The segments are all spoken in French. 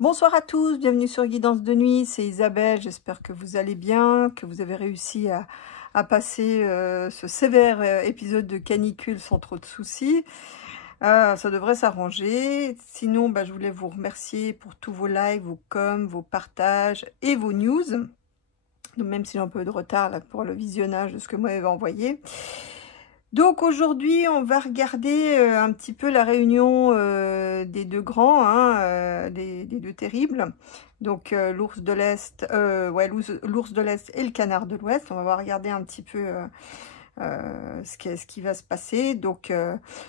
Bonsoir à tous, bienvenue sur Guidance de Nuit, c'est Isabelle, j'espère que vous allez bien, que vous avez réussi à passer ce sévère épisode de canicule sans trop de soucis. Ça devrait s'arranger, sinon je voulais vous remercier pour tous vos likes, vos coms, vos partages et vos news. Donc même si j'ai un peu de retard là, pour le visionnage de ce que moi j'avais envoyé. Donc aujourd'hui, on va regarder un petit peu la réunion des deux grands, hein, des deux terribles. Donc l'ours de l'Est, l'ours de l'Est et le canard de l'Ouest. On va regarder un petit peu ce qui va se passer. Donc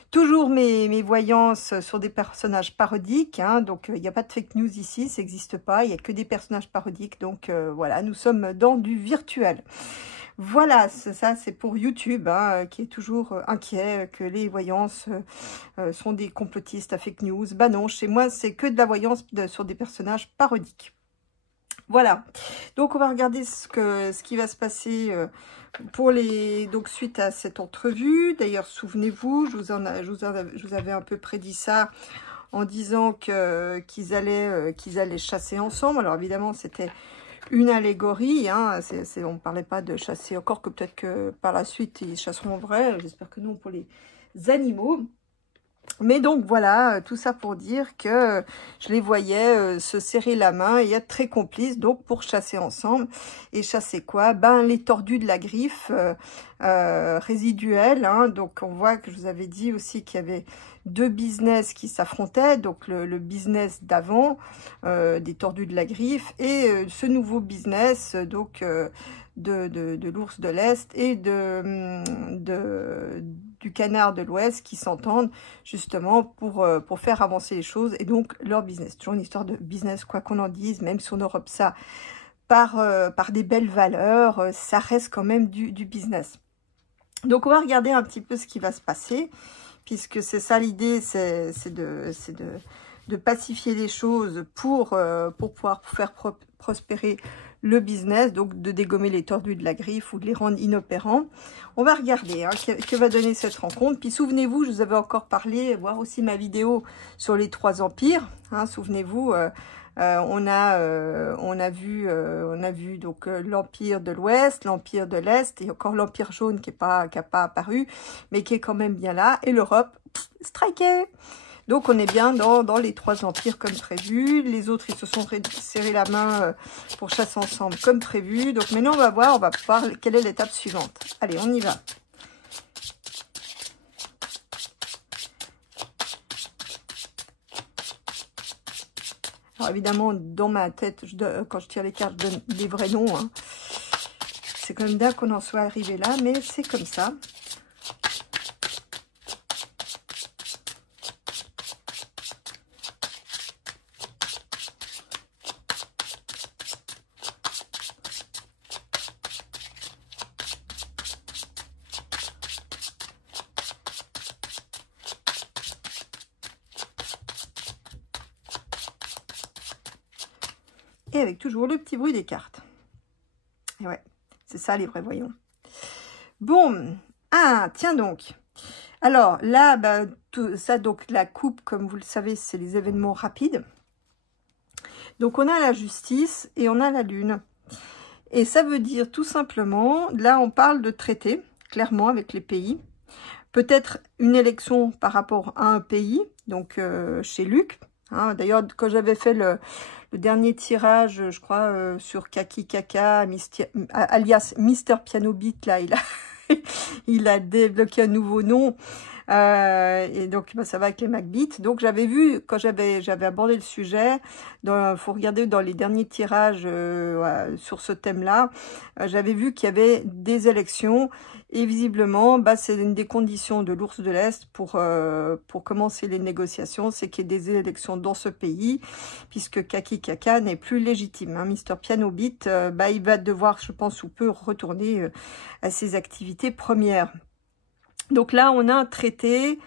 toujours mes voyances sur des personnages parodiques. Hein, donc il n'y a pas de fake news ici, ça n'existe pas. Il n'y a que des personnages parodiques. Donc voilà, nous sommes dans du virtuel. Voilà, ça c'est pour YouTube, hein, qui est toujours inquiet que les voyances sont des complotistes à fake news. Bah non, chez moi c'est que de la voyance sur des personnages parodiques. Voilà, donc on va regarder ce qui va se passer donc suite à cette entrevue. D'ailleurs, souvenez-vous, je vous avais un peu prédit ça en disant qu'ils allaient chasser ensemble. Alors évidemment, c'était une allégorie, hein, on ne parlait pas de chasser, encore que peut-être que par la suite ils chasseront en vrai, j'espère que non pour les animaux. Mais donc voilà, tout ça pour dire que je les voyais se serrer la main et être très complices donc pour chasser ensemble. Et chasser quoi? Les tordus de la griffe résiduels. Hein. Donc on voit que je vous avais dit aussi qu'il y avait deux business qui s'affrontaient. Donc le business d'avant, des tordus de la griffe, et ce nouveau business donc de l'ours de l'Est et du canard de l'Ouest qui s'entendent justement pour faire avancer les choses et donc leur business. Toujours une histoire de business, quoi qu'on en dise, même si on enrobe ça par des belles valeurs, ça reste quand même du business. Donc on va regarder un petit peu ce qui va se passer, puisque c'est ça l'idée, c'est de pacifier les choses pour pouvoir faire prospérer le business, donc de dégommer les tordus de la griffe ou de les rendre inopérants. On va regarder que va donner cette rencontre. Puis souvenez-vous, je vous avais encore parlé, voir aussi ma vidéo sur les trois empires. Hein, souvenez-vous, on a vu donc l'empire de l'Ouest, l'empire de l'Est et encore l'empire jaune qui a pas apparu, mais qui est quand même bien là. Et l'Europe, striké. Donc on est bien dans les trois empires comme prévu. Les autres, ils se sont serrés la main pour chasser ensemble comme prévu. Donc maintenant, on va voir quelle est l'étape suivante. Allez, on y va. Alors évidemment, dans ma tête, quand je tire les cartes, je donne les vrais noms. Hein. C'est quand même dingue qu'on en soit arrivé là, mais c'est comme ça. Et avec toujours le petit bruit des cartes. Et ouais, c'est ça les vrais voyants. Bon, tiens donc. Alors là, tout ça, donc la coupe, comme vous le savez, c'est les événements rapides. Donc on a la justice et on a la lune. Et ça veut dire tout simplement, là on parle de traité, clairement avec les pays. Peut-être une élection par rapport à un pays, donc chez Luc. Hein, d'ailleurs, quand j'avais fait le dernier tirage, je crois, sur Kaki Kaka, alias Mister Piano Beat, là, il a débloqué un nouveau nom. Et donc, ça va avec les MacBeat. Donc, j'avais vu, quand j'avais abordé le sujet, il faut regarder dans les derniers tirages sur ce thème-là, j'avais vu qu'il y avait des élections. Et visiblement, c'est une des conditions de l'ours de l'Est pour commencer les négociations, c'est qu'il y ait des élections dans ce pays, puisque Kaki Kaka n'est plus légitime. Hein. Mister Piano Beat, il va devoir, je pense, ou peut retourner à ses activités premières. Donc là, on a un traité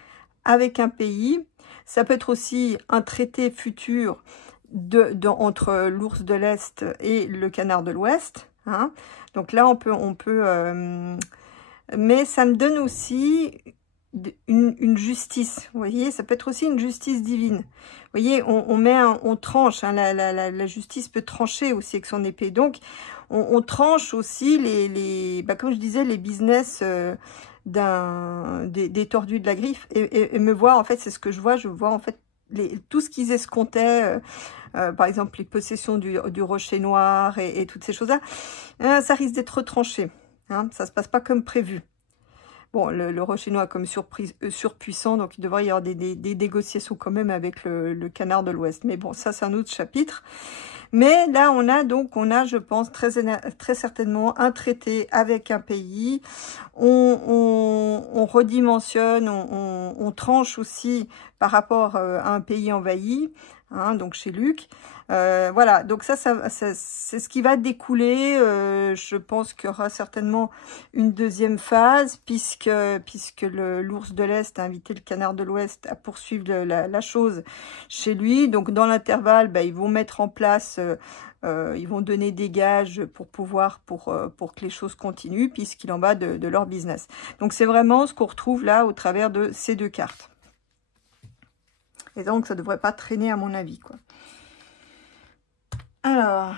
avec un pays. Ça peut être aussi un traité futur entre l'ours de l'Est et le canard de l'Ouest. Hein. Donc là, on peut mais ça me donne aussi une justice. Vous voyez, ça peut être aussi une justice divine. Vous voyez, on tranche. Hein, la justice peut trancher aussi avec son épée. Donc, on tranche aussi comme je disais, les business des tordus de la griffe. Et me voir, en fait, c'est ce que je vois. Je vois, en fait, tout ce qu'ils escomptaient, par exemple, les possessions du rocher noir et toutes ces choses-là, ça risque d'être retranché. Hein, ça se passe pas comme prévu. Bon, le rocher noir comme surpuissant, donc il devrait y avoir des négociations quand même avec le canard de l'Ouest. Mais bon, ça c'est un autre chapitre. Mais là, on a, je pense, très certainement un traité avec un pays. On redimensionne, on tranche aussi par rapport à un pays envahi, hein, donc chez Luc. Voilà, donc ça c'est ce qui va découler. Je pense qu'il y aura certainement une deuxième phase, puisque l'ours de l'Est a invité le canard de l'Ouest à poursuivre la chose chez lui. Donc dans l'intervalle, ils vont mettre en place, ils vont donner des gages pour que les choses continuent, puisqu'il en va de leur business. Donc c'est vraiment ce qu'on retrouve là au travers de ces deux cartes. Et donc ça devrait pas traîner à mon avis, quoi. Alors,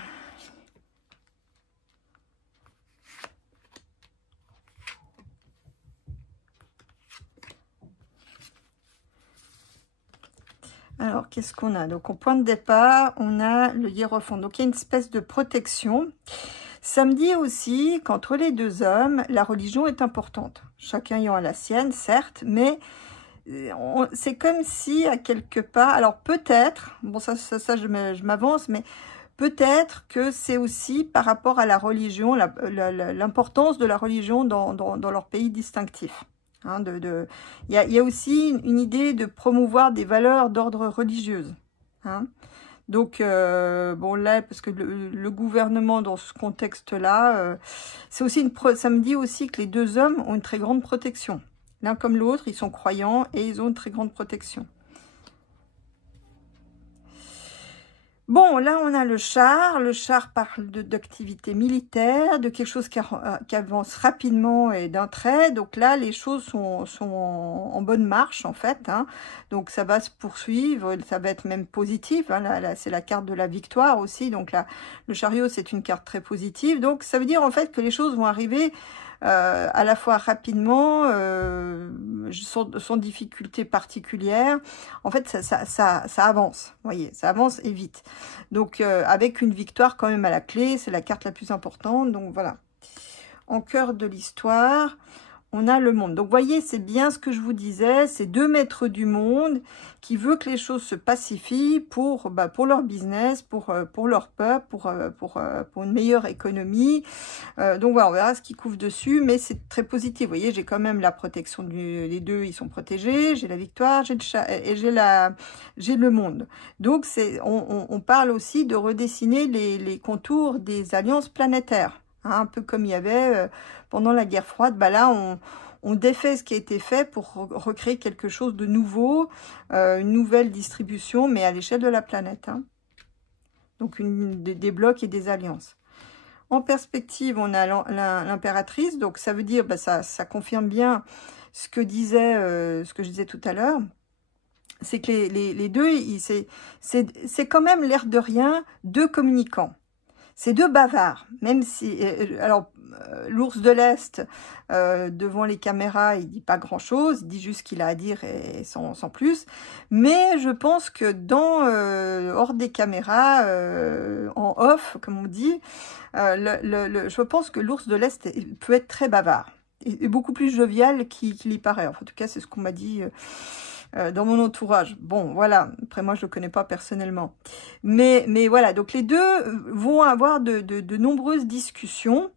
qu'est-ce qu'on a? Donc, au point de départ, on a le hiérophant. Donc, il y a une espèce de protection. Ça me dit aussi qu'entre les deux hommes, la religion est importante. Chacun ayant la sienne, certes, mais c'est comme si, à quelque part... Alors, peut-être, bon, ça je m'avance, mais... Peut-être que c'est aussi par rapport à la religion, l'importance de la religion dans leur pays distinctif. Hein, il y a aussi une idée de promouvoir des valeurs d'ordre religieuse. Hein. Donc, bon là, parce que le gouvernement dans ce contexte-là, c'est aussi ça me dit aussi que les deux hommes ont une très grande protection. L'un comme l'autre, ils sont croyants et ils ont une très grande protection. Bon, là, on a le char. Le char parle d'activité militaire, de quelque chose qui avance rapidement et d'un trait. Donc là, les choses sont en bonne marche, en fait. Hein. Donc, ça va se poursuivre. Ça va être même positif. Hein. Là, c'est la carte de la victoire aussi. Donc là, le chariot, c'est une carte très positive. Donc, ça veut dire, en fait, que les choses vont arriver... à la fois rapidement, sans difficulté particulière. En fait, ça avance, vous voyez, ça avance et vite. Donc, avec une victoire quand même à la clé, c'est la carte la plus importante. Donc, voilà. En cœur de l'histoire, on a le monde. Donc, vous voyez, c'est bien ce que je vous disais, c'est deux maîtres du monde qui veut que les choses se pacifient pour leur business, pour leur peuple, pour une meilleure économie. Donc, voilà, on verra ce qui couvre dessus, mais c'est très positif. Vous voyez, j'ai quand même la protection les deux, ils sont protégés. J'ai la victoire, j'ai le chat et j'ai le monde. Donc, on parle aussi de redessiner les contours des alliances planétaires. Hein, un peu comme il y avait pendant la guerre froide, là on défait ce qui a été fait pour recréer quelque chose de nouveau, une nouvelle distribution, mais à l'échelle de la planète. Hein. Donc des blocs et des alliances. En perspective, on a l'impératrice, donc ça veut dire, ça confirme bien ce que je disais tout à l'heure. C'est que les deux, c'est quand même l'air de rien deux communicants. C'est deux bavards, même si... Alors, l'ours de l'Est, devant les caméras, il dit pas grand-chose, il dit juste ce qu'il a à dire et sans plus. Mais je pense que hors des caméras, en off, comme on dit, je pense que l'ours de l'Est peut être très bavard. Et beaucoup plus jovial qu'il y paraît. Enfin, en tout cas, c'est ce qu'on m'a dit... dans mon entourage. Bon, voilà. Après, moi, je le connais pas personnellement. Mais voilà. Donc, les deux vont avoir de nombreuses discussions,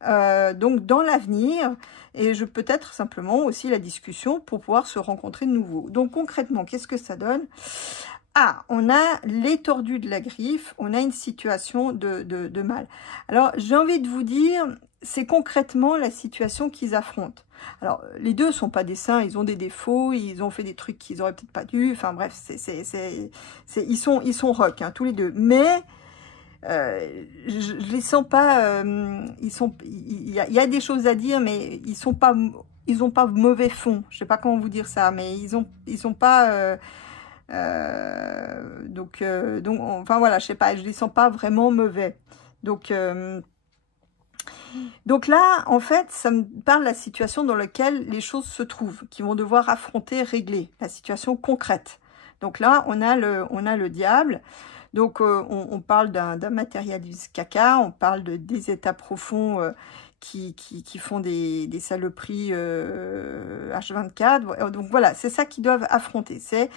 donc, dans l'avenir. Et peut-être simplement aussi la discussion pour pouvoir se rencontrer de nouveau. Donc, concrètement, qu'est-ce que ça donne? Ah, on a les tordus de la griffe. On a une situation de mal. Alors, j'ai envie de vous dire... C'est concrètement la situation qu'ils affrontent. Alors, les deux sont pas des saints, ils ont des défauts, ils ont fait des trucs qu'ils auraient peut-être pas dû. Enfin bref, ils sont rock, hein, tous les deux. Mais je les sens pas, il y a des choses à dire, mais ils ont pas mauvais fond. Je sais pas comment vous dire ça, mais ils ont pas, enfin voilà, je sais pas, je les sens pas vraiment mauvais. Donc là, en fait, ça me parle de la situation dans laquelle les choses se trouvent, qui vont devoir affronter, régler, la situation concrète. Donc là, on a le diable. Donc on parle d'un matérialiste caca, on parle des états profonds qui font des saloperies H24. Donc voilà, c'est ça qu'ils doivent affronter. C'est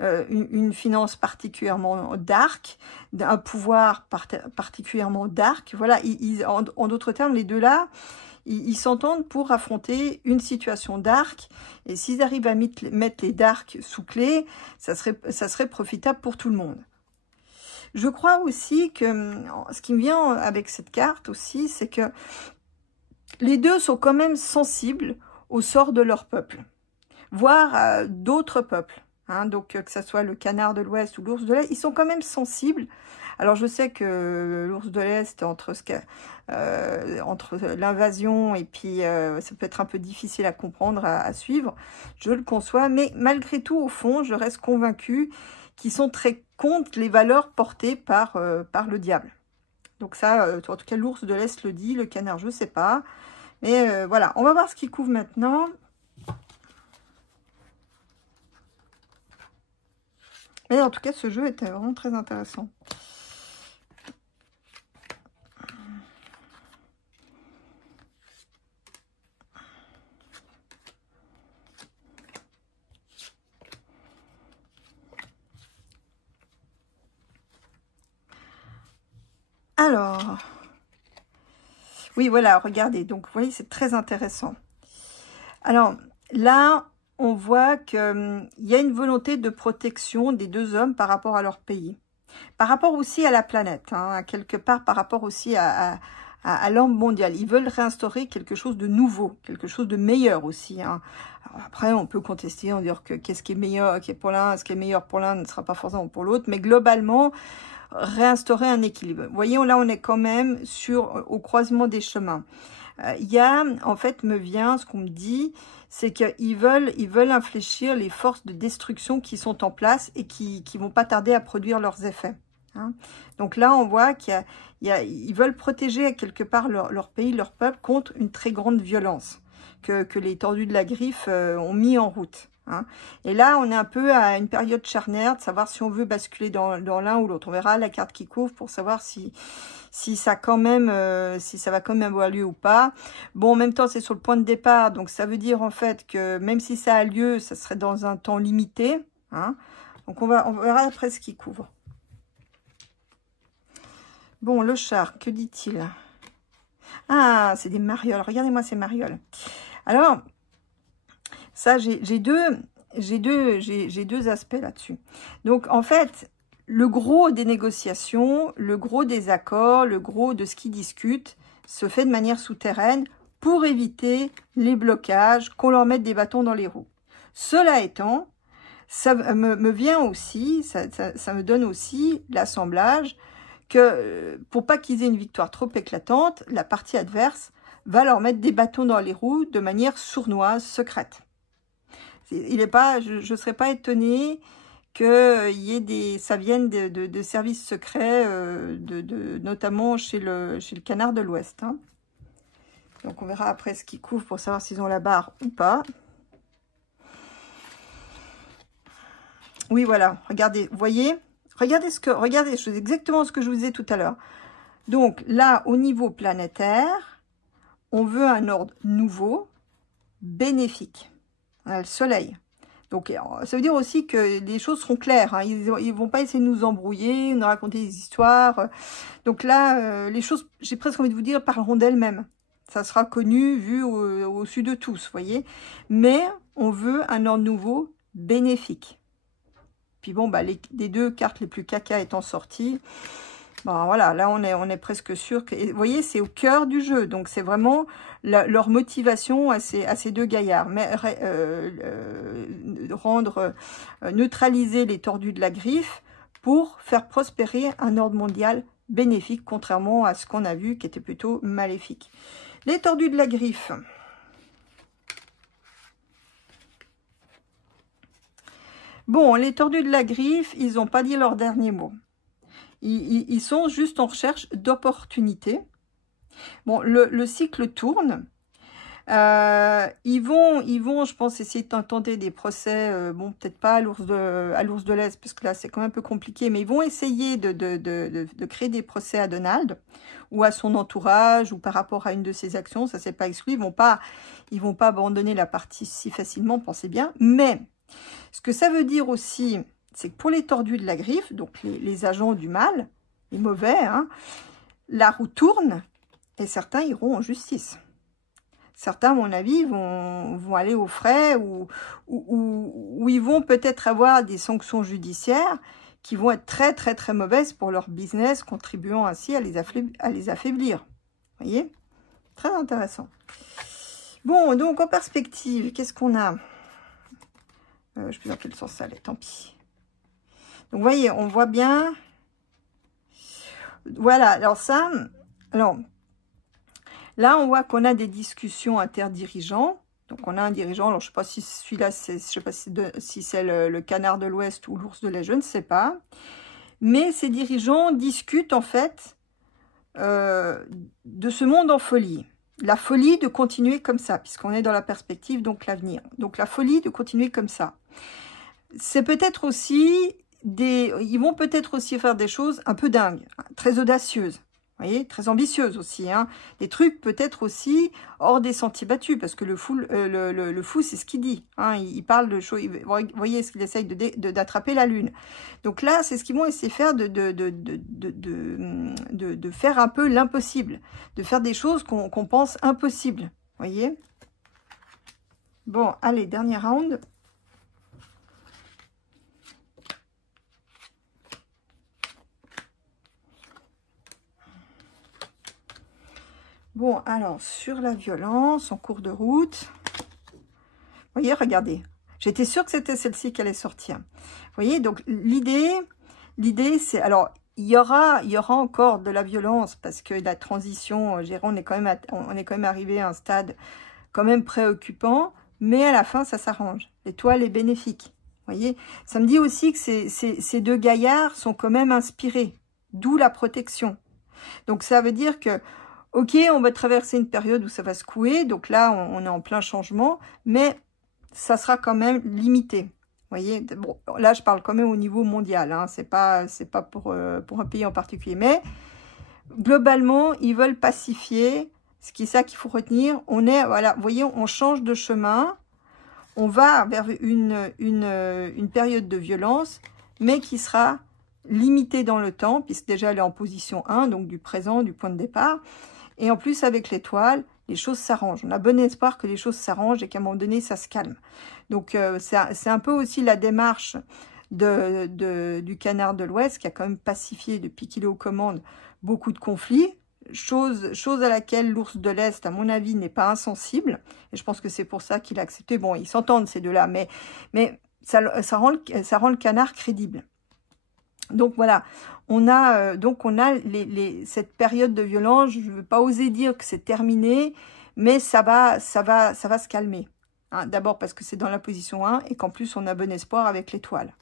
une finance particulièrement dark, un pouvoir particulièrement dark. Voilà, en d'autres termes, les deux là, ils s'entendent pour affronter une situation dark. Et s'ils arrivent à mettre les darks sous clé, ça serait profitable pour tout le monde. Je crois aussi que ce qui me vient avec cette carte aussi, c'est que les deux sont quand même sensibles au sort de leur peuple, voire d'autres peuples. Hein, donc que ce soit le canard de l'Ouest ou l'ours de l'Est, ils sont quand même sensibles. Alors je sais que l'ours de l'Est, entre l'invasion et puis ça peut être un peu difficile à comprendre, à suivre, je le conçois, mais malgré tout, au fond, je reste convaincue qu'ils sont très contre les valeurs portées par le diable. Donc ça, en tout cas, l'ours de l'Est le dit, le canard, je ne sais pas. Mais voilà, on va voir ce qu'il couvre maintenant. Mais en tout cas, ce jeu était vraiment très intéressant. Alors, oui, voilà, regardez. Donc, vous voyez, c'est très intéressant. Alors, là, on voit qu'il y a une volonté de protection des deux hommes par rapport à leur pays. Par rapport aussi à la planète, hein, quelque part par rapport aussi à l'ordre mondial. Ils veulent réinstaurer quelque chose de nouveau, quelque chose de meilleur aussi. Hein. Alors après, on peut contester, on dire que qu'est-ce qui est meilleur pour l'un, ce qui est meilleur pour l'un ne sera pas forcément pour l'autre, mais globalement, réinstaurer un équilibre. Vous voyez, là, on est quand même au croisement des chemins. Il y a, en fait, ce qu'on me dit, c'est qu'ils veulent infléchir les forces de destruction qui sont en place et qui vont pas tarder à produire leurs effets. Hein. Donc là, on voit qu'ils veulent protéger quelque part leur pays, leur peuple contre une très grande violence que les tordus de la griffe ont mis en route. Hein. Et là, on est un peu à une période charnière de savoir si on veut basculer dans l'un ou l'autre. On verra la carte qui couvre pour savoir si ça va quand même avoir lieu ou pas. Bon, en même temps, c'est sur le point de départ, donc ça veut dire en fait que même si ça a lieu, ça serait dans un temps limité. Hein. Donc on verra après ce qui couvre. Bon, le char, que dit-il? Ah, c'est des marioles. Regardez-moi ces marioles. Alors, ça, j'ai deux aspects là-dessus. Donc, en fait, le gros des négociations, le gros des accords, le gros de ce qu'ils discutent se fait de manière souterraine pour éviter les blocages, qu'on leur mette des bâtons dans les roues. Cela étant, ça me vient aussi, ça me donne aussi l'assemblage que pour pas qu'ils aient une victoire trop éclatante, la partie adverse va leur mettre des bâtons dans les roues de manière sournoise, secrète. Je ne serais pas étonnée que ça vienne de services secrets, notamment chez le canard de l'Ouest. Hein. Donc on verra après ce qu'ils couvrent pour savoir s'ils ont la barre ou pas. Oui, voilà, regardez, vous voyez, regardez, exactement ce que je vous disais tout à l'heure. Donc là, au niveau planétaire, on veut un ordre nouveau, bénéfique. On a le soleil. Donc, ça veut dire aussi que les choses seront claires. Hein. Ils vont pas essayer de nous embrouiller, nous raconter des histoires. Donc là, les choses, j'ai presque envie de vous dire, parleront d'elles-mêmes. Ça sera connu, vu au-dessus de tous, vous voyez. Mais on veut un ordre nouveau, bénéfique. Puis bon, bah, les deux cartes les plus caca étant sorties, bon, voilà, là on est presque sûr que, vous voyez, c'est au cœur du jeu, donc c'est vraiment leur motivation à ces deux gaillards, mais neutraliser les tordus de la griffe pour faire prospérer un ordre mondial bénéfique, contrairement à ce qu'on a vu qui était plutôt maléfique. Les tordus de la griffe. Bon, les tordus de la griffe, ils n'ont pas dit leur dernier mot. Ils sont juste en recherche d'opportunités. Bon, le cycle tourne. Ils vont, je pense, essayer de tenter des procès, bon, peut-être pas à l'ours de l'Est, parce que là, c'est quand même un peu compliqué, mais ils vont essayer de créer des procès à Donald, ou à son entourage, ou par rapport à une de ses actions, ça c'est pas exclu, ils vont pas abandonner la partie si facilement, pensez bien, mais ce que ça veut dire aussi, c'est que pour les tordus de la griffe, donc les agents du mal, les mauvais, hein, la roue tourne, et certains iront en justice. Certains, à mon avis, vont aller aux frais ou ils vont peut-être avoir des sanctions judiciaires qui vont être très, très, très mauvaises pour leur business, contribuant ainsi à les affaiblir. Vous voyez? Très intéressant. Bon, donc, en perspective, qu'est-ce qu'on a? Je sais plus dans quel sens ça allait, tant pis. Donc, vous voyez, on voit bien. Voilà, alors ça... Alors, là, on voit qu'on a des discussions interdirigeants. Donc, on a un dirigeant. Alors, je ne sais pas si celui-là, je sais pas si c'est le canard de l'Ouest ou l'ours de l'Est, je ne sais pas. Mais ces dirigeants discutent, en fait, de ce monde en folie. La folie de continuer comme ça, puisqu'on est dans la perspective, donc l'avenir. Donc, la folie de continuer comme ça. C'est peut-être aussi ils vont peut-être aussi faire des choses un peu dingues, très audacieuses. Vous voyez, très ambitieuses aussi. Hein. Des trucs peut-être aussi hors des sentiers battus, parce que le fou, c'est ce qu'il dit. Hein. Il parle de choses. Vous voyez ce qu'il essaye d'attraper la lune. Donc là, c'est ce qu'ils vont essayer de faire, de faire un peu l'impossible, de faire des choses qu'on pense impossibles. Vous voyez. Bon, allez, dernier round. Bon, alors, sur la violence, en cours de route, vous voyez, regardez, j'étais sûre que c'était celle-ci qui allait sortir. Vous voyez, donc l'idée, c'est, alors, il y aura encore de la violence, parce que la transition, on est quand même arrivé à un stade quand même préoccupant, mais à la fin, ça s'arrange. L'étoile est bénéfique. Vous voyez, ça me dit aussi que ces deux gaillards sont quand même inspirés, d'où la protection. Donc, ça veut dire que ok, on va traverser une période où ça va secouer, donc là, on est en plein changement, mais ça sera quand même limité. Vous voyez, bon, là, je parle quand même au niveau mondial, hein, c'est pas pour un pays en particulier, mais globalement, ils veulent pacifier, ce qui est ça qu'il faut retenir. On est, voilà, vous voyez, on change de chemin, on va vers une période de violence, mais qui sera limitée dans le temps, puisque déjà elle est en position 1, donc du présent, du point de départ. Et en plus, avec l'étoile, les choses s'arrangent. On a bon espoir que les choses s'arrangent et qu'à un moment donné, ça se calme. Donc, c'est un peu aussi la démarche du canard de l'Ouest qui a quand même pacifié depuis qu'il est aux commandes beaucoup de conflits. Chose à laquelle l'ours de l'Est, à mon avis, n'est pas insensible. Et je pense que c'est pour ça qu'il a accepté. Bon, ils s'entendent ces deux-là, mais ça rend le canard crédible. Donc voilà, on a cette période de violence. Je ne veux pas oser dire que c'est terminé, mais ça va se calmer. Hein, d'abord parce que c'est dans la position 1 et qu'en plus on a bon espoir avec l'étoile.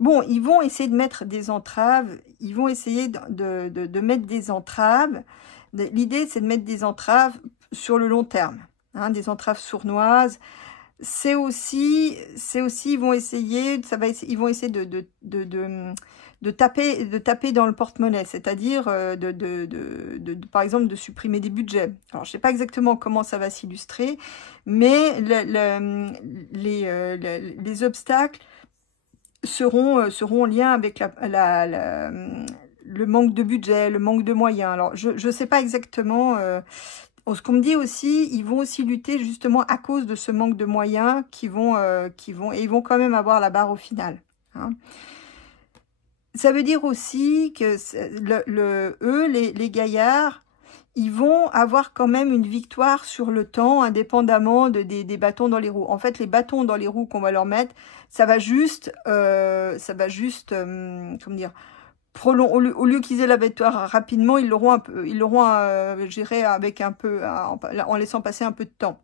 Bon, ils vont essayer de mettre des entraves. Ils vont essayer de mettre des entraves. L'idée, c'est de mettre des entraves sur le long terme, hein, des entraves sournoises. C'est aussi, ils vont essayer, ils vont essayer de taper dans le porte-monnaie, c'est-à-dire par exemple, de supprimer des budgets. Alors, je sais pas exactement comment ça va s'illustrer, mais les obstacles seront en lien avec le manque de budget, le manque de moyens. Alors, je ne sais pas exactement. Ce qu'on me dit aussi, ils vont aussi lutter justement à cause de ce manque de moyens et ils vont quand même avoir la barre au final. Hein. Ça veut dire aussi que eux, les gaillards, ils vont avoir quand même une victoire sur le temps, indépendamment des bâtons dans les roues. En fait, les bâtons dans les roues qu'on va leur mettre, ça va juste, comment dire, au lieu qu'ils aient la victoire rapidement, ils l'auront géré avec un peu, en laissant passer un peu de temps.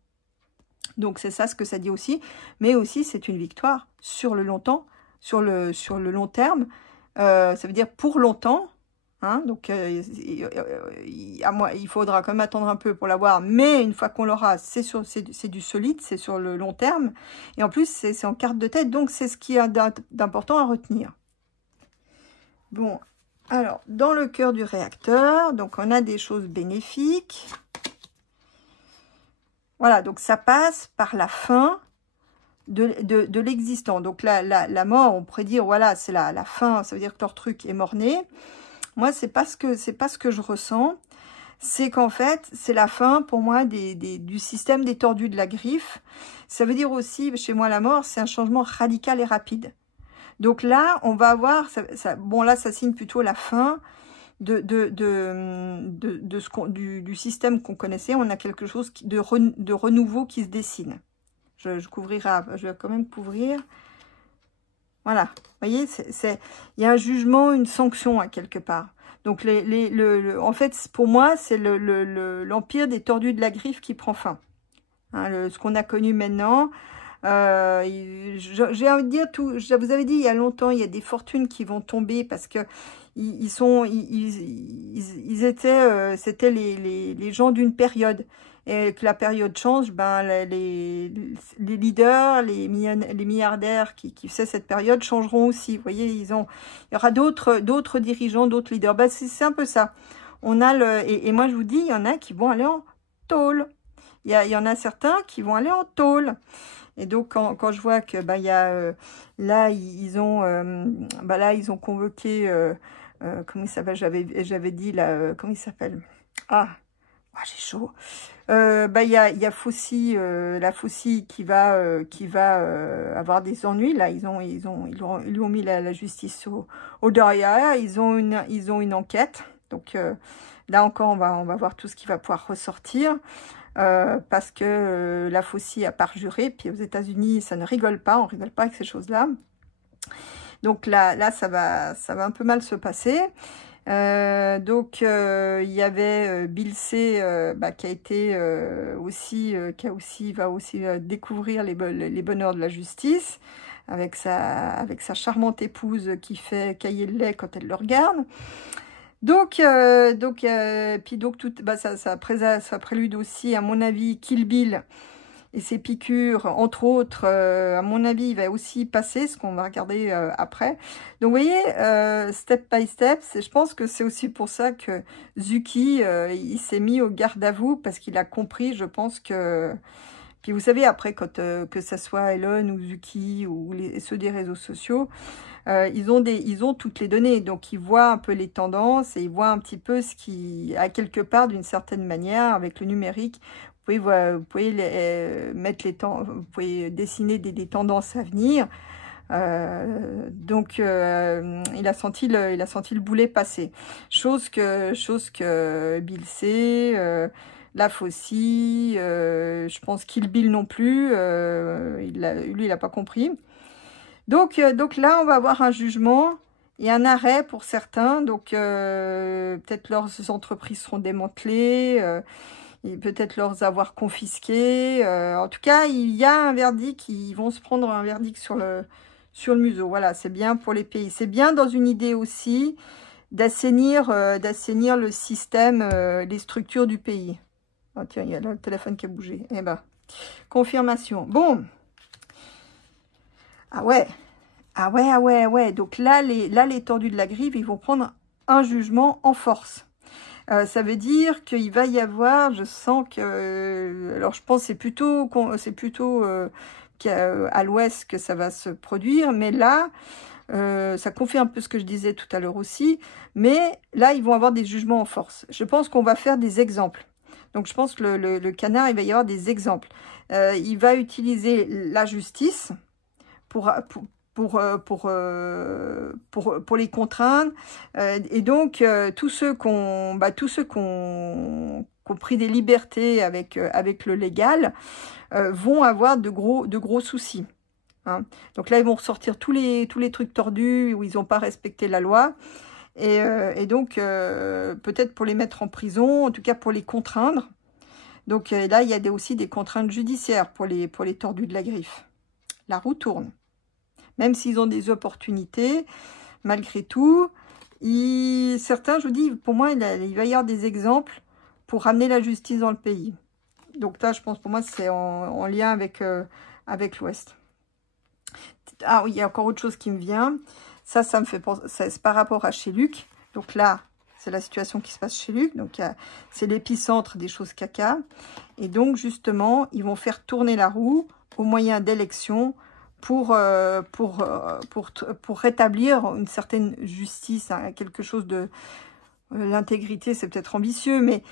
Donc c'est ça ce que ça dit aussi, mais aussi c'est une victoire sur le long temps, sur le long terme. Ça veut dire pour longtemps. Hein, donc il faudra quand même attendre un peu pour l'avoir, mais une fois qu'on l'aura, c'est du solide, c'est sur le long terme, et en plus c'est en carte de tête, donc c'est ce qui est d'important à retenir. Bon, alors dans le cœur du réacteur, donc on a des choses bénéfiques. Voilà, donc ça passe par la fin de l'existant. Donc la mort, on pourrait dire, voilà, c'est la fin, ça veut dire que leur truc est mort-né. Moi, c'est pas ce que je ressens. C'est qu'en fait, c'est la fin, pour moi, du système des tordus de la griffe. Ça veut dire aussi, chez moi, la mort, c'est un changement radical et rapide. Donc là, on va avoir, bon là, ça signe plutôt la fin du système qu'on connaissait. On a quelque chose de renouveau qui se dessine. Je couvrirai, je vais quand même couvrir. Voilà, vous voyez, il y a un jugement, une sanction à quelque part. Donc, en fait, pour moi, c'est l'empire des tordus de la griffe qui prend fin. Hein, ce qu'on a connu maintenant. J'ai envie de dire, je vous avais dit il y a longtemps, il y a des fortunes qui vont tomber parce que c'était les gens d'une période. Et que la période change, ben les leaders, les milliardaires qui faisaient cette période changeront aussi. Vous voyez, il y aura d'autres dirigeants, d'autres leaders. Ben, c'est un peu ça. On a et moi je vous dis, il y en a qui vont aller en tôle. Il y en a certains qui vont aller en tôle. Et donc quand je vois que il y a là ils ont convoqué comment il s'appelle, j'avais dit là comment il s'appelle, j'ai chaud. Il y a Fossi, la Fossi qui va avoir des ennuis. Là, ils lui ont mis la justice au derrière. Ils ont une enquête. Donc là encore, on va voir tout ce qui va pouvoir ressortir. Parce que la Fossi a parjuré. Puis aux États-Unis, ça ne rigole pas. On rigole pas avec ces choses-là. Donc là, ça va un peu mal se passer. Donc il y avait Bill C qui va aussi découvrir les bonheurs de la justice avec sa charmante épouse qui fait cailler le lait quand elle le regarde. Donc ça prélude aussi, à mon avis, Kill Bill et ses piqûres, entre autres, à mon avis, il va aussi passer, ce qu'on va regarder après. Donc, vous voyez, step by step, je pense que c'est aussi pour ça que Zuki, il s'est mis au garde à vous, parce qu'il a compris, je pense que... Puis vous savez, après, que ça soit Elon ou Zuki ou ceux des réseaux sociaux, ils ont toutes les données, donc ils voient un peu les tendances et ils voient un petit peu ce qui, à quelque part, d'une certaine manière, avec le numérique, vous pouvez mettre vous pouvez dessiner des tendances à venir. Donc il a senti le boulet passer. Chose que Bill C, la Fossi, je pense Kill Bill non plus, lui il n'a pas compris. Donc là on va avoir un jugement et un arrêt pour certains. Donc peut-être leurs entreprises seront démantelées. Et peut-être leur avoir confisqué. En tout cas, il y a un verdict, ils vont se prendre un verdict sur le museau. Voilà, c'est bien pour les pays. C'est bien dans une idée aussi d'assainir le système, les structures du pays. Oh, tiens, il y a le téléphone qui a bougé. Eh ben, confirmation. Bon. Ah ouais. Donc là, les tordus de la griffe, ils vont prendre un jugement en force. Ça veut dire qu'il va y avoir, je sens que, alors je pense que c'est plutôt à l'ouest que ça va se produire, mais là, ça confirme un peu ce que je disais tout à l'heure aussi, mais là, ils vont avoir des jugements en force. Je pense qu'on va faire des exemples. Donc, je pense que le canard, il va y avoir des exemples. Il va utiliser la justice pour les contraindre. Et donc, tous ceux qui ont pris des libertés avec le légal vont avoir de gros soucis. Hein. Donc là, ils vont ressortir tous les trucs tordus où ils n'ont pas respecté la loi. Et donc, peut-être pour les mettre en prison, en tout cas pour les contraindre. Donc là, il y a aussi des contraintes judiciaires pour les tordus de la griffe. La roue tourne. Même s'ils ont des opportunités, malgré tout, certains, je vous dis, pour moi, il va y avoir des exemples pour ramener la justice dans le pays. Donc là, je pense, pour moi, c'est en lien avec l'Ouest. Ah oui, il y a encore autre chose qui me vient. Ça me fait penser, c'est par rapport à chez Luc. Donc là, c'est la situation qui se passe chez Luc. Donc c'est l'épicentre des choses caca. Et donc, justement, ils vont faire tourner la roue au moyen d'élections pour rétablir une certaine justice, hein, quelque chose de... l'intégrité, c'est peut-être ambitieux, mais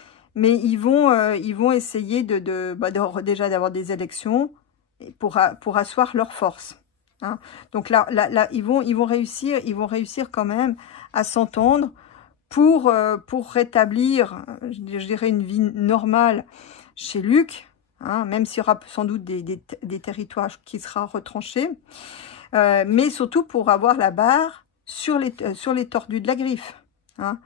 ils vont essayer déjà d'avoir des élections pour asseoir leur force. Hein. Donc là, ils vont réussir quand même à s'entendre pour rétablir, je dirais, une vie normale chez Luc, hein, même s'il y aura sans doute des territoires qui seront retranchés, mais surtout pour avoir la barre sur les tordus de la griffe. Hein.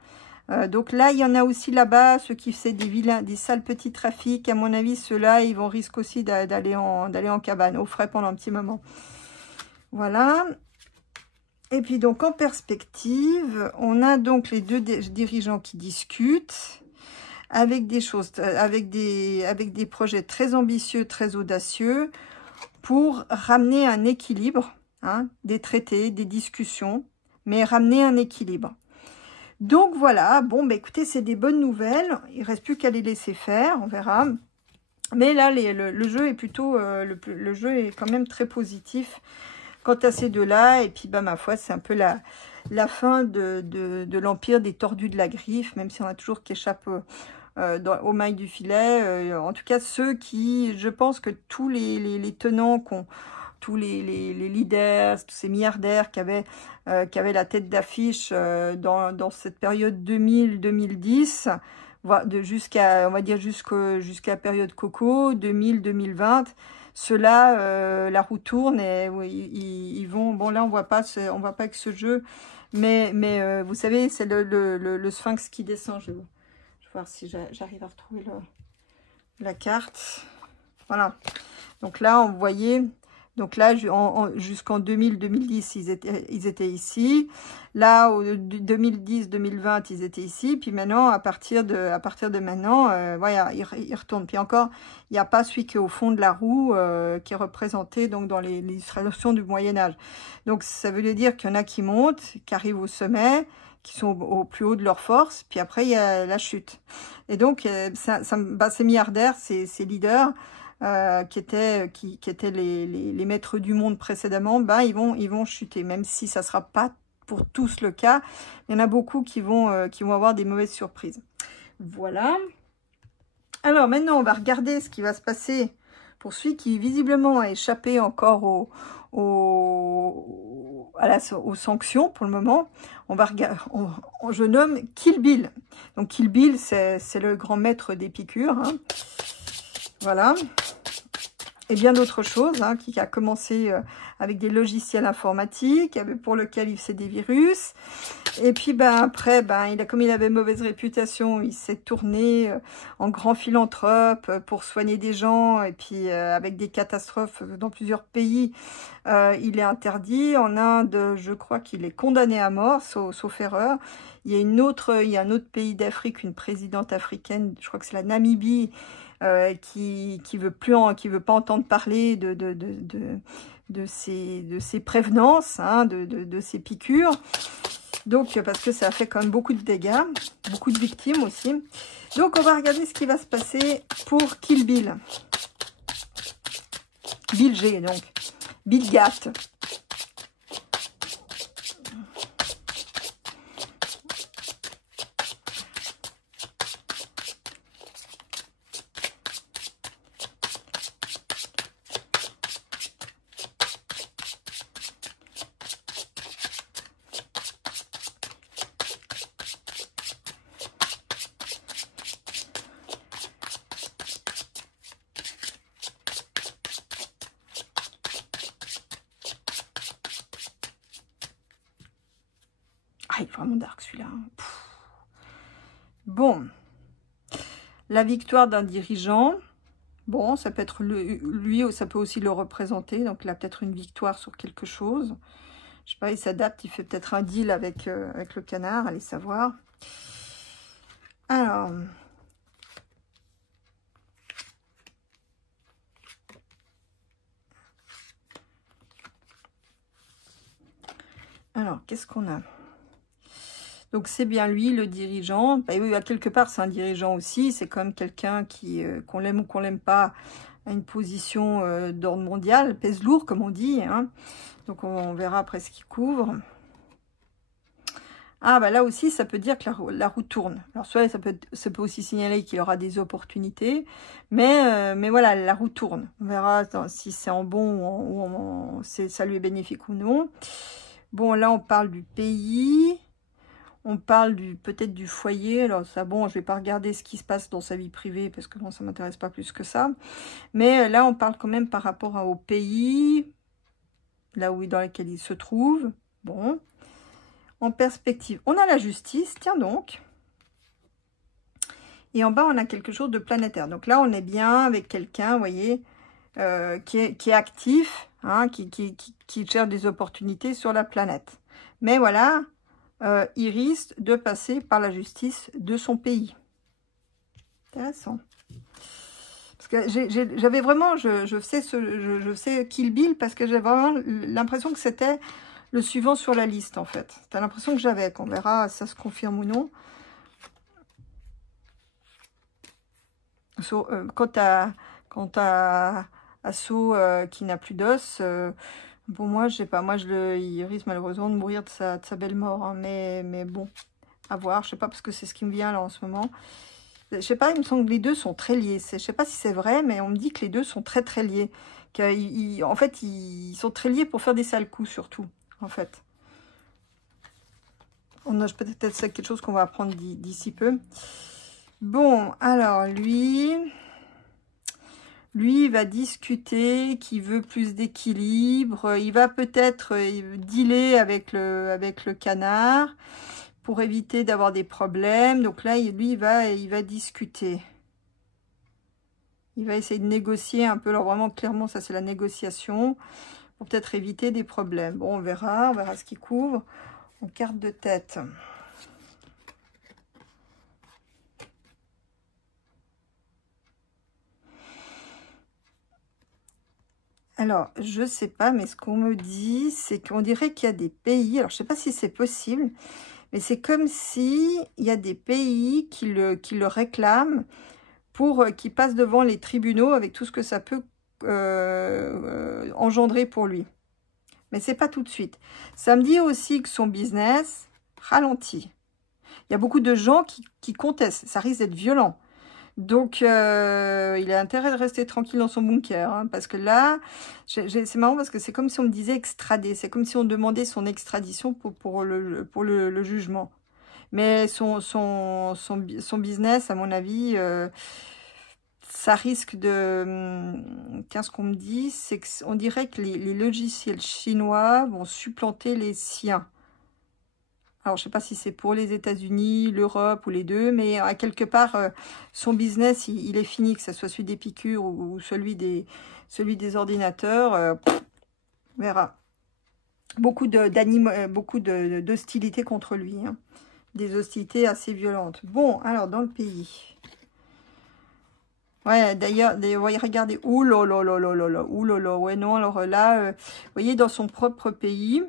Donc là, il y en a aussi là-bas, ceux qui faisaient des sales petits trafics. À mon avis, ceux-là, ils vont risquer aussi d'aller en cabane, au frais pendant un petit moment. Voilà. Et puis donc, en perspective, on a donc les deux dirigeants qui discutent avec des choses, avec des projets très ambitieux, très audacieux, pour ramener un équilibre, hein, des traités, des discussions, mais ramener un équilibre. Donc voilà, bon, bah écoutez, c'est des bonnes nouvelles. Il ne reste plus qu'à les laisser faire, on verra. Mais là, le jeu est plutôt, le jeu est quand même très positif quant à ces deux-là. Et puis, bah, ma foi, c'est un peu la fin de l'empire des tordus de la griffe, même si on a toujours qui échappent aux mailles du filet. En tout cas, ceux qui, je pense que tous les tenants tous les leaders, tous ces milliardaires qui avaient la tête d'affiche dans cette période 2000-2010, on va dire jusqu'à la période Coco, 2000-2020, ceux-là, la roue tourne et ils vont... Bon, là, on voit pas avec ce jeu, mais vous savez, c'est le sphinx qui descend. Je vais voir si j'arrive à retrouver la carte. Voilà. Donc là, on voyait... Donc là, jusqu'en 2000-2010, ils étaient ici. Là, au 2010-2020, ils étaient ici. Puis maintenant, à partir de maintenant, voilà, ils retournent. Puis encore, il n'y a pas celui qui est au fond de la roue, qui est représenté donc dans les illustrations du Moyen-Âge. Donc, ça veut dire qu'il y en a qui montent, qui arrivent au sommet, qui sont au plus haut de leur force. Puis après, il y a la chute. Et donc, ces milliardaires, ces leaders... qui étaient les maîtres du monde précédemment, ben ils vont chuter, même si ça sera pas pour tous le cas. Il y en a beaucoup qui vont avoir des mauvaises surprises. Voilà. Alors maintenant, on va regarder ce qui va se passer pour celui qui visiblement a échappé encore aux sanctions pour le moment. On va regarder, je nomme Kill Bill. Donc Kill Bill, c'est le grand maître des piqûres. Hein. Voilà. Et bien d'autres choses, hein, qui a commencé avec des logiciels informatiques, pour lequel il faisait des virus. Et puis ben, après, ben, comme il avait mauvaise réputation, il s'est tourné en grand philanthrope pour soigner des gens. Et puis avec des catastrophes dans plusieurs pays, il est interdit. En Inde, je crois qu'il est condamné à mort, sauf erreur. Il y a un autre pays d'Afrique, une présidente africaine, je crois que c'est la Namibie, qui veut pas entendre parler de ces prévenances, hein, de ces piqûres. Donc, parce que ça a fait quand même beaucoup de dégâts, beaucoup de victimes aussi. Donc, on va regarder ce qui va se passer pour Kill Bill. Bill G, donc. Bill Gatt. Ah, il est vraiment dark celui-là. Hein. Bon. La victoire d'un dirigeant. Bon, ça peut être lui, ça peut aussi le représenter. Donc, il a peut-être une victoire sur quelque chose. Je sais pas, il s'adapte, il fait peut-être un deal avec, avec le canard, allez savoir. Alors, qu'est-ce qu'on a? Donc, c'est bien lui, le dirigeant. Bah, oui, à quelque part, c'est un dirigeant aussi. C'est quand même quelqu'un qui, qu'on l'aime ou qu'on l'aime pas, a une position d'ordre mondial, pèse lourd, comme on dit. Hein. Donc, on verra après ce qu'il couvre. Ah, bah là aussi, ça peut dire que la roue tourne. Alors, soit ça peut aussi signaler qu'il aura des opportunités, mais voilà, la roue tourne. On verra si c'est en bon ou ça lui est bénéfique ou non. Bon, là, on parle du pays. On parle peut-être du foyer. Alors, ça, bon, je vais pas regarder ce qui se passe dans sa vie privée, parce que bon, ça m'intéresse pas plus que ça. Mais là, on parle quand même par rapport au pays, là où dans lequel il se trouve. Bon. En perspective, on a la justice, tiens donc. Et en bas, on a quelque chose de planétaire. Donc là, on est bien avec quelqu'un, vous voyez, qui est actif, hein, qui cherche des opportunités sur la planète. Mais voilà, il risque de passer par la justice de son pays. Intéressant. Parce que j'avais vraiment, je sais Kill Bill, parce que j'avais vraiment l'impression que c'était le suivant sur la liste, en fait. C'était l'impression que j'avais, qu'on verra si ça se confirme ou non. Quant à Assaut qui n'a plus d'os, pour moi, je sais pas, il risque malheureusement de mourir de sa belle mort, hein, mais bon, à voir, je sais pas, parce que c'est ce qui me vient là en ce moment. Je sais pas, il me semble que les deux sont très liés. Je sais pas si c'est vrai, mais on me dit que les deux sont très très liés. En fait, ils sont très liés pour faire des sales coups, surtout, en fait. On a peut-être c'est quelque chose qu'on va apprendre d'ici peu. Bon, alors lui, il va discuter, qu'il veut plus d'équilibre. Il va peut-être dealer avec le canard pour éviter d'avoir des problèmes. Donc là, lui, il va discuter. Il va essayer de négocier un peu. Alors vraiment, clairement, ça c'est la négociation pour peut-être éviter des problèmes. Bon, on verra ce qu'il couvre. En carte de tête. Alors, je sais pas, mais ce qu'on me dit, c'est qu'on dirait qu'il y a des pays, alors je sais pas si c'est possible, mais c'est comme si il y a des pays qui le réclament pour qu'il passe devant les tribunaux avec tout ce que ça peut engendrer pour lui. Mais c'est pas tout de suite. Ça me dit aussi que son business ralentit. Il y a beaucoup de gens qui contestent. Ça risque d'être violent. Donc, il a intérêt de rester tranquille dans son bunker. Hein, parce que là, c'est marrant parce que c'est comme si on me disait extrader. C'est comme si on demandait son extradition pour le jugement. Mais son business, à mon avis, ça risque de... Tiens, ce qu'on me dit, c'est qu'on dirait que les logiciels chinois vont supplanter les siens. Alors, je ne sais pas si c'est pour les États-Unis, l'Europe ou les deux, mais à quelque part, son business, il est fini, que ce soit celui des piqûres ou celui des ordinateurs. On verra. Beaucoup d'hostilité contre lui. Hein. Des hostilités assez violentes. Bon, alors, dans le pays... Ouais, d'ailleurs, regardez. Ouh là là là là là là. Ouh là là. Ouais, non, alors là, vous voyez, dans son propre pays...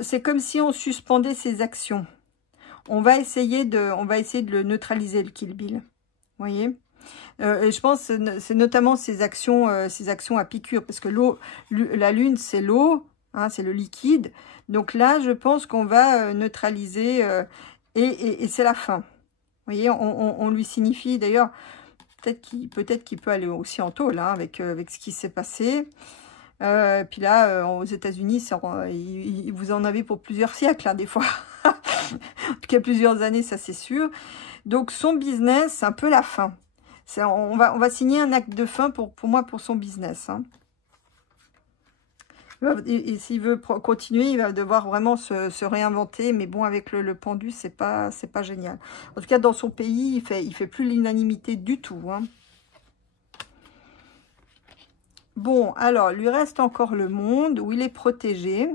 c'est comme si on suspendait ses actions. On va essayer de le neutraliser, le Kill Bill. Vous voyez, et je pense que c'est notamment ses actions à piqûre, parce que la lune, c'est l'eau, hein, c'est le liquide. Donc là, je pense qu'on va neutraliser, et c'est la fin. Vous voyez, on lui signifie, d'ailleurs, peut-être qu'il peut aller aussi en taule, hein, avec ce qui s'est passé. Puis là, aux États-Unis, vous en avez pour plusieurs siècles, hein, des fois. En tout cas, plusieurs années, ça c'est sûr. Donc, son business, c'est un peu la fin. On va signer un acte de fin pour moi, pour son business. Hein. Et s'il veut continuer, il va devoir vraiment se réinventer. Mais bon, avec le pendu, c'est pas génial. En tout cas, dans son pays, il fait plus l'unanimité du tout. Hein. Bon, alors, lui reste encore le monde où il est protégé.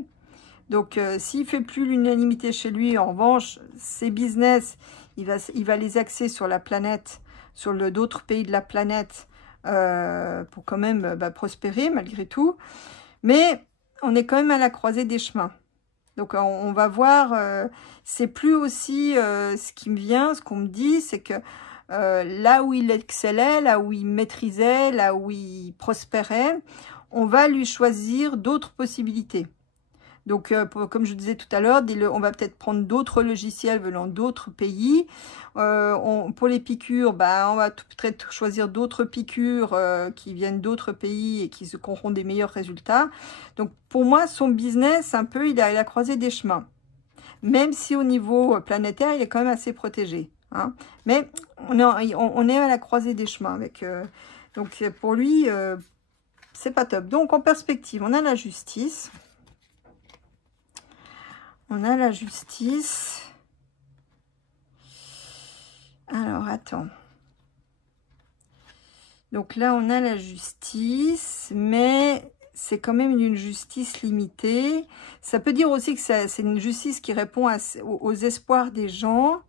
Donc, s'il fait plus l'unanimité chez lui, en revanche, ses business, il va les axer sur la planète, sur d'autres pays de la planète, pour quand même prospérer malgré tout. Mais on est quand même à la croisée des chemins. Donc, on va voir, c'est plus aussi ce qui me vient, ce qu'on me dit, c'est que là où il excellait, là où il maîtrisait, là où il prospérait, on va lui choisir d'autres possibilités. Donc, comme je disais tout à l'heure, on va peut-être prendre d'autres logiciels venant d'autres pays. Pour les piqûres, on va peut-être choisir d'autres piqûres qui viennent d'autres pays et qui auront des meilleurs résultats. Donc, pour moi, son business, un peu, il est à la croisée des chemins. Même si au niveau planétaire, il est quand même assez protégé. Hein. Mais on est à la croisée des chemins. Donc, pour lui, c'est pas top. Donc, en perspective, on a la justice. On a la justice. Alors, attends. Donc là, on a la justice, mais c'est quand même une justice limitée. Ça peut dire aussi que c'est une justice qui répond aux espoirs des gens,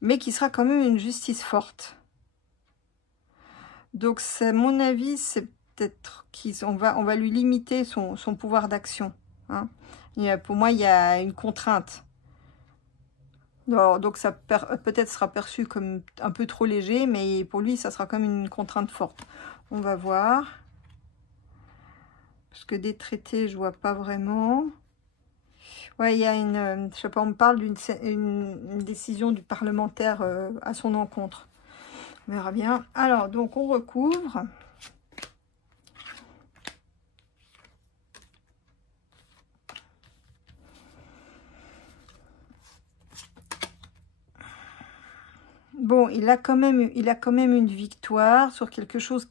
mais qui sera quand même une justice forte. Donc, à mon avis, c'est peut-être qu'on va lui limiter son pouvoir d'action. Hein. Pour moi, il y a une contrainte. Alors, donc, ça peut-être sera perçu comme un peu trop léger, mais pour lui, ça sera comme une contrainte forte. On va voir. Parce que des traités, je vois pas vraiment. Ouais, il y a je sais pas, on me parle d'une décision du parlementaire à son encontre. On verra bien. Alors, donc, on recouvre. Bon, il a quand même une victoire sur quelque chose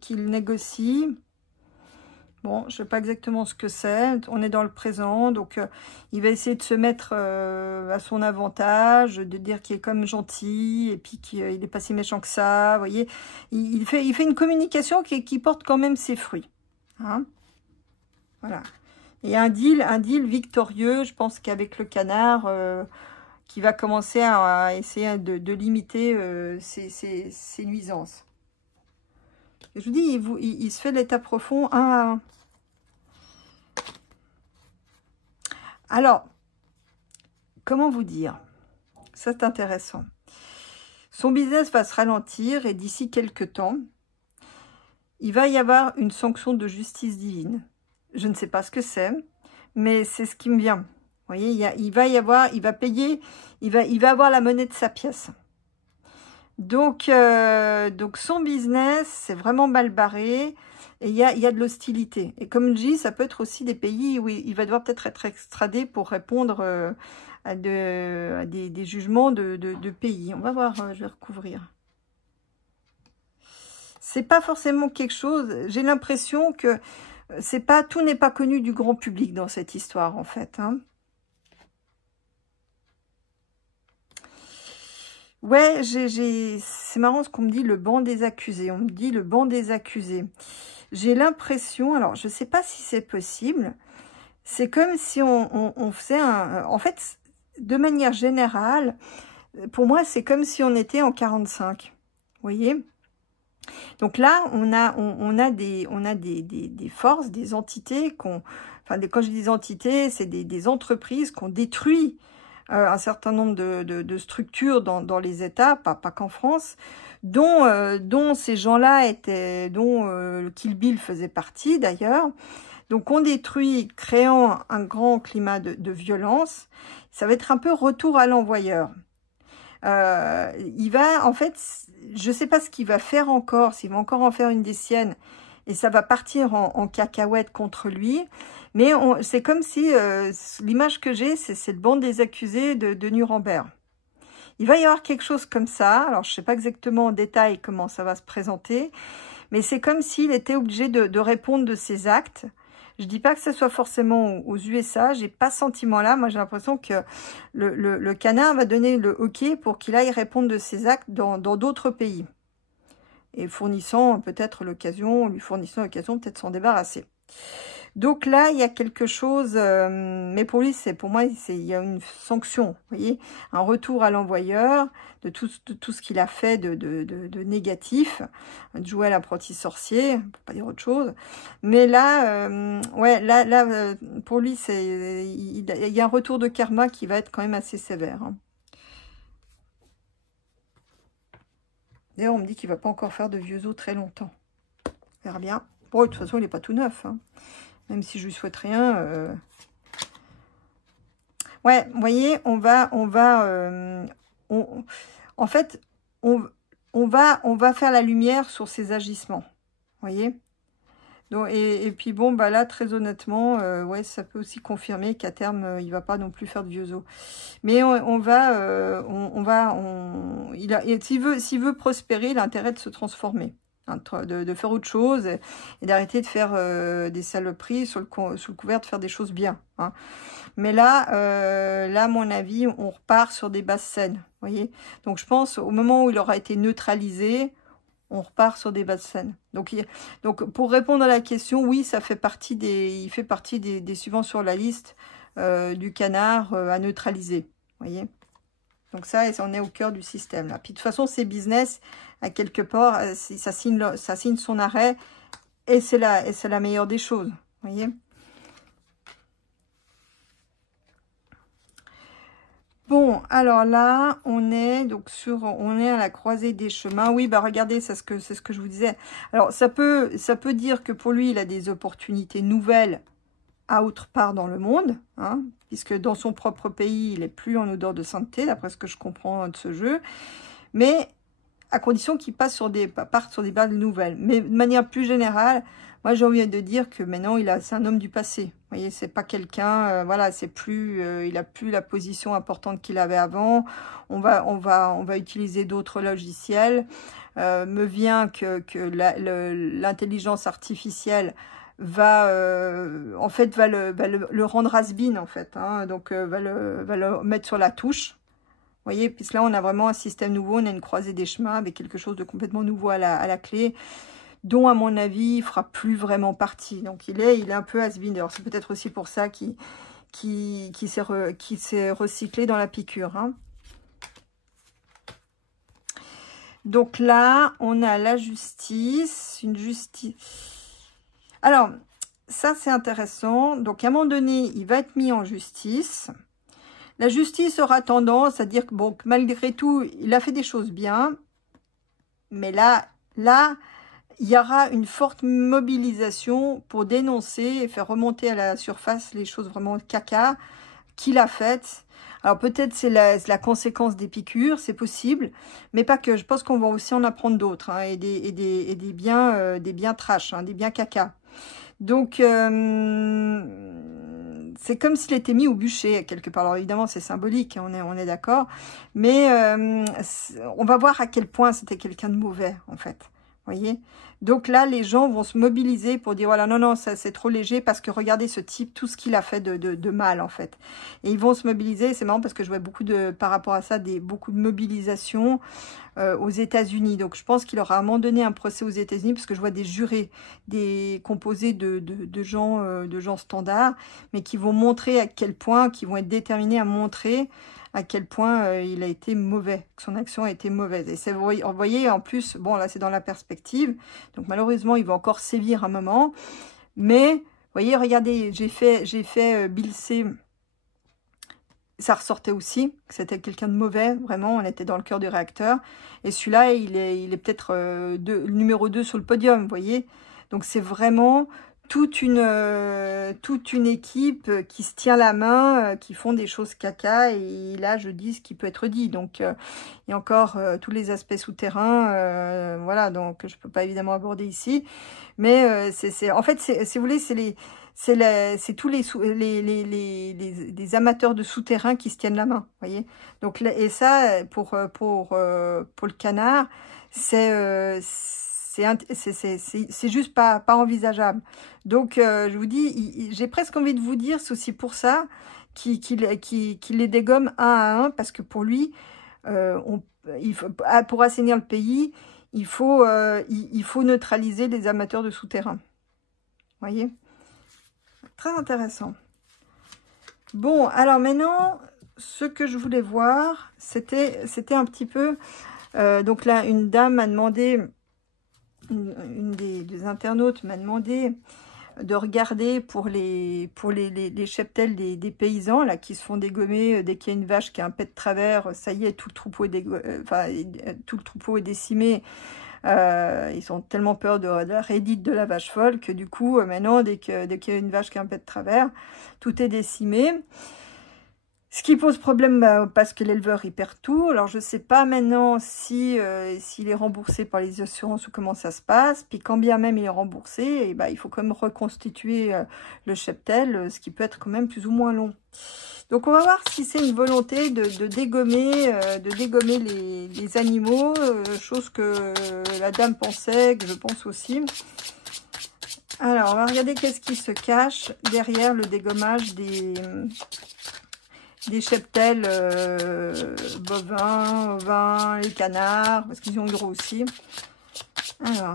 qu'il négocie. Bon, je ne sais pas exactement ce que c'est. On est dans le présent, donc il va essayer de se mettre à son avantage, de dire qu'il est quand même gentil, et puis qu'il n'est pas si méchant que ça. Vous voyez, il fait une communication qui porte quand même ses fruits. Hein, voilà. Et un deal victorieux, je pense qu'avec le canard... qui va commencer à essayer de limiter ses nuisances. Et je vous dis, il se fait l'état profond un à un. Alors, comment vous dire? Ça, c'est intéressant. Son business va se ralentir et d'ici quelques temps, il va y avoir une sanction de justice divine. Je ne sais pas ce que c'est, mais c'est ce qui me vient. Vous voyez, il va payer, il va avoir la monnaie de sa pièce. Donc son business, c'est vraiment mal barré et il y a de l'hostilité. Et comme je dis, ça peut être aussi des pays où il va devoir peut-être être extradé pour répondre à des jugements de pays. On va voir, je vais recouvrir. C'est pas forcément quelque chose, j'ai l'impression que tout n'est pas connu du grand public dans cette histoire en fait. Hein. Ouais, c'est marrant ce qu'on me dit, le banc des accusés. On me dit le banc des accusés. J'ai l'impression, alors je ne sais pas si c'est possible, c'est comme si on faisait en fait, de manière générale, pour moi, c'est comme si on était en 45. Vous voyez? Donc là, on a des forces, des entités quand je dis des entités, c'est des entreprises qui ont détruit un certain nombre de structures dans les États, pas qu'en France, dont ces gens-là étaient, dont Kill Bill faisait partie d'ailleurs. Donc on détruit, créant un grand climat de violence. Ça va être un peu retour à l'envoyeur. Il va, en fait, je sais pas ce qu'il va faire encore, s'il va encore en faire une des siennes, et ça va partir en cacahuète contre lui. Mais c'est comme si, l'image que j'ai, c'est le banc des accusés de Nuremberg. Il va y avoir quelque chose comme ça. Alors, je sais pas exactement en détail comment ça va se présenter, mais c'est comme s'il était obligé de répondre de ses actes. Je dis pas que ce soit forcément aux USA, j'ai pas ce sentiment-là. Moi, j'ai l'impression que le canard va donner le OK pour qu'il aille répondre de ses actes dans d'autres pays. Et fournissant peut-être l'occasion, lui fournissant l'occasion peut-être s'en débarrasser. Donc là, il y a quelque chose, mais pour lui, pour moi, il y a une sanction, vous voyez, un retour à l'envoyeur de tout ce qu'il a fait de négatif, de jouer à l'apprenti sorcier, pour pas dire autre chose. Mais là, ouais, là, pour lui, il y a un retour de karma qui va être quand même assez sévère. Hein. D'ailleurs, on me dit qu'il va pas encore faire de vieux os très longtemps. On verra bien. Bon, de toute façon, il n'est pas tout neuf, hein. Même si je lui souhaite rien. Ouais, vous voyez, en fait, on va faire la lumière sur ses agissements. Vous voyez. Donc, et puis bon, bah là, très honnêtement, ouais, ça peut aussi confirmer qu'à terme, il va pas non plus faire de vieux os. Mais s'il veut prospérer, il a intérêt de se transformer. De faire autre chose et d'arrêter de faire des saloperies sous le couvert de faire des choses bien. Hein. Mais là, à mon avis, on repart sur des bases saines. Voyez. Donc, je pense, au moment où il aura été neutralisé, on repart sur des bases saines. Donc, pour répondre à la question, oui, il fait partie des suivants sur la liste du canard à neutraliser. Voyez. Donc ça, on est au cœur du système. Là. Puis de toute façon, c'est business, à quelque part, ça signe son arrêt, et c'est la meilleure des choses. Vous voyez. Bon, alors là, on est à la croisée des chemins. Oui, bah regardez, c'est ce que je vous disais. Alors, ça peut dire que pour lui, il a des opportunités nouvelles à autre part dans le monde, hein, puisque dans son propre pays, il n'est plus en odeur de sainteté, d'après ce que je comprends de ce jeu, mais à condition qu'il parte sur des bases nouvelles. Mais de manière plus générale, moi j'ai envie de dire que maintenant, c'est un homme du passé. Vous voyez, c'est pas quelqu'un, voilà, il a plus la position importante qu'il avait avant. On va utiliser d'autres logiciels. Me vient que l'intelligence artificielle va le rendre has-been, en fait, hein, donc va le mettre sur la touche. Vous voyez, puisque là on a vraiment un système nouveau, on a une croisée des chemins avec quelque chose de complètement nouveau à la clé, dont à mon avis il fera plus vraiment partie. Donc il est un peu has-been. Alors c'est peut-être aussi pour ça qu'il s'est recyclé dans la piqûre, hein. Donc là on a la justice, une justice. Alors, ça, c'est intéressant. Donc, à un moment donné, il va être mis en justice. La justice aura tendance à dire que, bon, malgré tout, il a fait des choses bien. Mais là, il y aura une forte mobilisation pour dénoncer et faire remonter à la surface les choses vraiment caca qu'il a faites. Alors, peut-être c'est la conséquence des piqûres, c'est possible. Mais pas que. Je pense qu'on va aussi en apprendre d'autres. Hein, et des biens trash, hein, des biens caca. Donc, c'est comme s'il était mis au bûcher, quelque part. Alors, évidemment, c'est symbolique, hein, on est d'accord. Mais on va voir à quel point c'était quelqu'un de mauvais, en fait. Vous voyez? Donc là, les gens vont se mobiliser pour dire, voilà, non, ça c'est trop léger, parce que regardez ce type, tout ce qu'il a fait de mal, en fait. Et ils vont se mobiliser. C'est marrant parce que je vois par rapport à ça, beaucoup de mobilisation aux États-Unis. Donc, je pense qu'il aura à un moment donné un procès aux États-Unis, parce que je vois des jurés, composés de gens standards, mais qui vont montrer à quel point, qui vont être déterminés à montrer à quel point il a été mauvais, que son action a été mauvaise. Et vous voyez, en plus, bon, là, c'est dans la perspective. Donc, malheureusement, il va encore sévir un moment. Mais, vous voyez, regardez, j'ai fait Bill C. Ça ressortait aussi, que c'était quelqu'un de mauvais, vraiment, on était dans le cœur du réacteur. Et celui-là, il est peut-être le numéro 2 sur le podium, vous voyez. Donc, c'est vraiment toute une équipe qui se tient la main, qui font des choses caca, et là, je dis ce qui peut être dit. Donc, il y a encore tous les aspects souterrains, voilà, donc je peux pas évidemment aborder ici. Mais, en fait, si vous voulez, c'est tous les amateurs de souterrains qui se tiennent la main, voyez. Donc et ça pour le canard, c'est c'est juste pas envisageable. Donc, je vous dis, j'ai presque envie de vous dire, c'est aussi pour ça qu'il les dégomme un à un, parce que pour lui, pour assainir le pays, il faut neutraliser les amateurs de souterrain. Vous voyez? Très intéressant. Bon, alors maintenant, ce que je voulais voir, c'était un petit peu... donc là, une dame m'a demandé, une des internautes m'a demandé de regarder pour les cheptels des paysans là qui se font dégommer dès qu'il y a une vache qui a un pet de travers. Ça y est, tout le troupeau est décimé. Ils ont tellement peur de la rédite de la vache folle que du coup, maintenant, dès qu'il y a une vache qui a un pet de travers, tout est décimé. Ce qui pose problème parce que l'éleveur, il perd tout. Alors, je ne sais pas maintenant s'il est remboursé par les assurances ou comment ça se passe. Puis, quand bien même il est remboursé, et ben, il faut quand même reconstituer le cheptel, ce qui peut être quand même plus ou moins long. Donc, on va voir si c'est une volonté de dégommer les animaux, chose que la dame pensait, que je pense aussi. Alors, on va regarder qu'est-ce qui se cache derrière le dégommage des cheptels bovins, ovins, les canards, parce qu'ils ont gros aussi. Alors...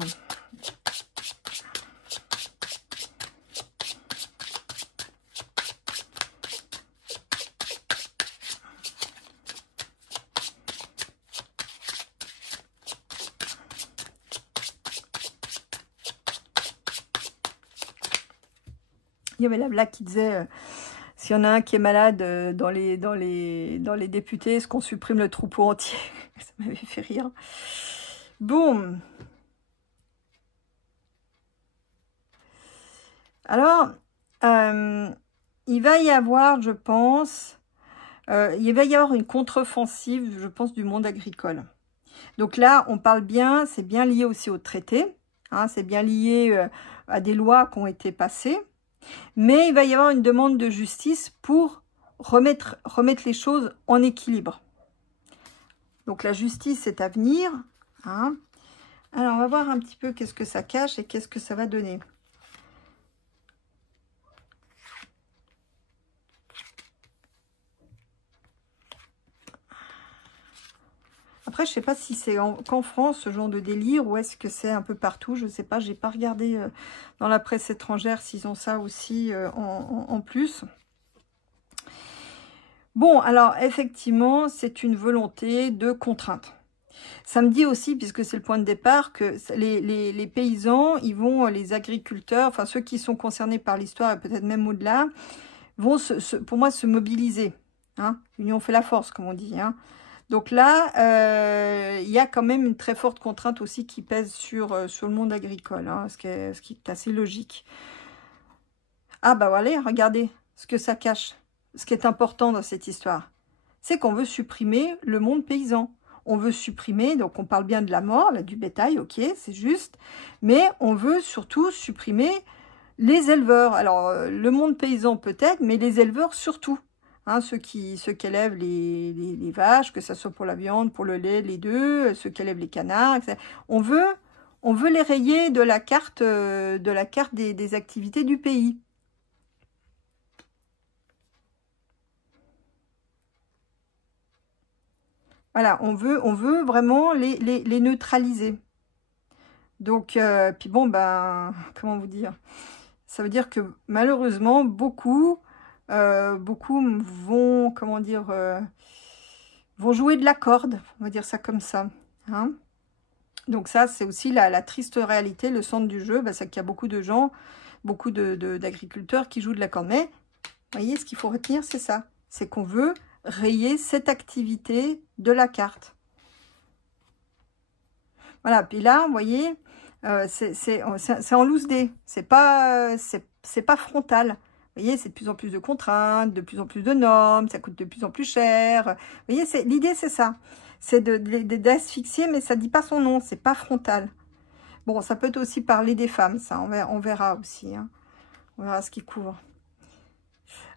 il y avait la blague qui disait... s'il y en a un qui est malade dans les députés, est-ce qu'on supprime le troupeau entier? Ça m'avait fait rire. Bon. Alors, il va y avoir, je pense, il va y avoir une contre-offensive, je pense, du monde agricole. Donc là, on parle bien, c'est bien lié aussi au traité. Hein, c'est bien lié à des lois qui ont été passées. Mais il va y avoir une demande de justice pour remettre les choses en équilibre. Donc la justice est à venir. Hein. Alors on va voir un petit peu qu'est-ce que ça cache et qu'est-ce que ça va donner. Après, je ne sais pas si c'est qu'en France, ce genre de délire, ou est-ce que c'est un peu partout, je ne sais pas. Je n'ai pas regardé dans la presse étrangère s'ils ont ça aussi en plus. Bon, alors, effectivement, c'est une volonté de contrainte. Ça me dit aussi, puisque c'est le point de départ, que les paysans, ils vont, les agriculteurs, enfin ceux qui sont concernés par l'histoire, et peut-être même au-delà, vont, pour moi, se mobiliser. Hein. L'union fait la force, comme on dit, hein. Donc là, il y a quand même une très forte contrainte aussi qui pèse sur le monde agricole, hein, ce qui est assez logique. Ah bah voilà, regardez ce que ça cache. Ce qui est important dans cette histoire, c'est qu'on veut supprimer le monde paysan. On veut supprimer, donc on parle bien de la mort, là, du bétail, ok, c'est juste, mais on veut surtout supprimer les éleveurs. Alors, le monde paysan peut-être, mais les éleveurs surtout. Hein, ceux qui élèvent les vaches, que ce soit pour la viande, pour le lait, les deux, ceux qui élèvent les canards, etc. On veut les rayer de la carte des activités du pays. Voilà, on veut vraiment les neutraliser. Donc, puis bon, ben, comment vous dire? Ça veut dire que malheureusement, beaucoup vont, comment dire, vont jouer de la corde, on va dire ça comme ça. Hein. Donc ça, c'est aussi la triste réalité, le centre du jeu, bah, c'est qu'il y a beaucoup de gens, beaucoup d'agriculteurs qui jouent de la corde. Mais, vous voyez, ce qu'il faut retenir, c'est ça. C'est qu'on veut rayer cette activité de la carte. Voilà, puis là, vous voyez, c'est en loose dé. C'est pas frontal. Vous voyez, c'est de plus en plus de contraintes, de plus en plus de normes, ça coûte de plus en plus cher. Vous voyez, l'idée, c'est ça. C'est d'asphyxier, mais ça ne dit pas son nom, c'est pas frontal. Bon, ça peut aussi parler des femmes, ça, on verra aussi. Hein. On verra ce qu'il couvre.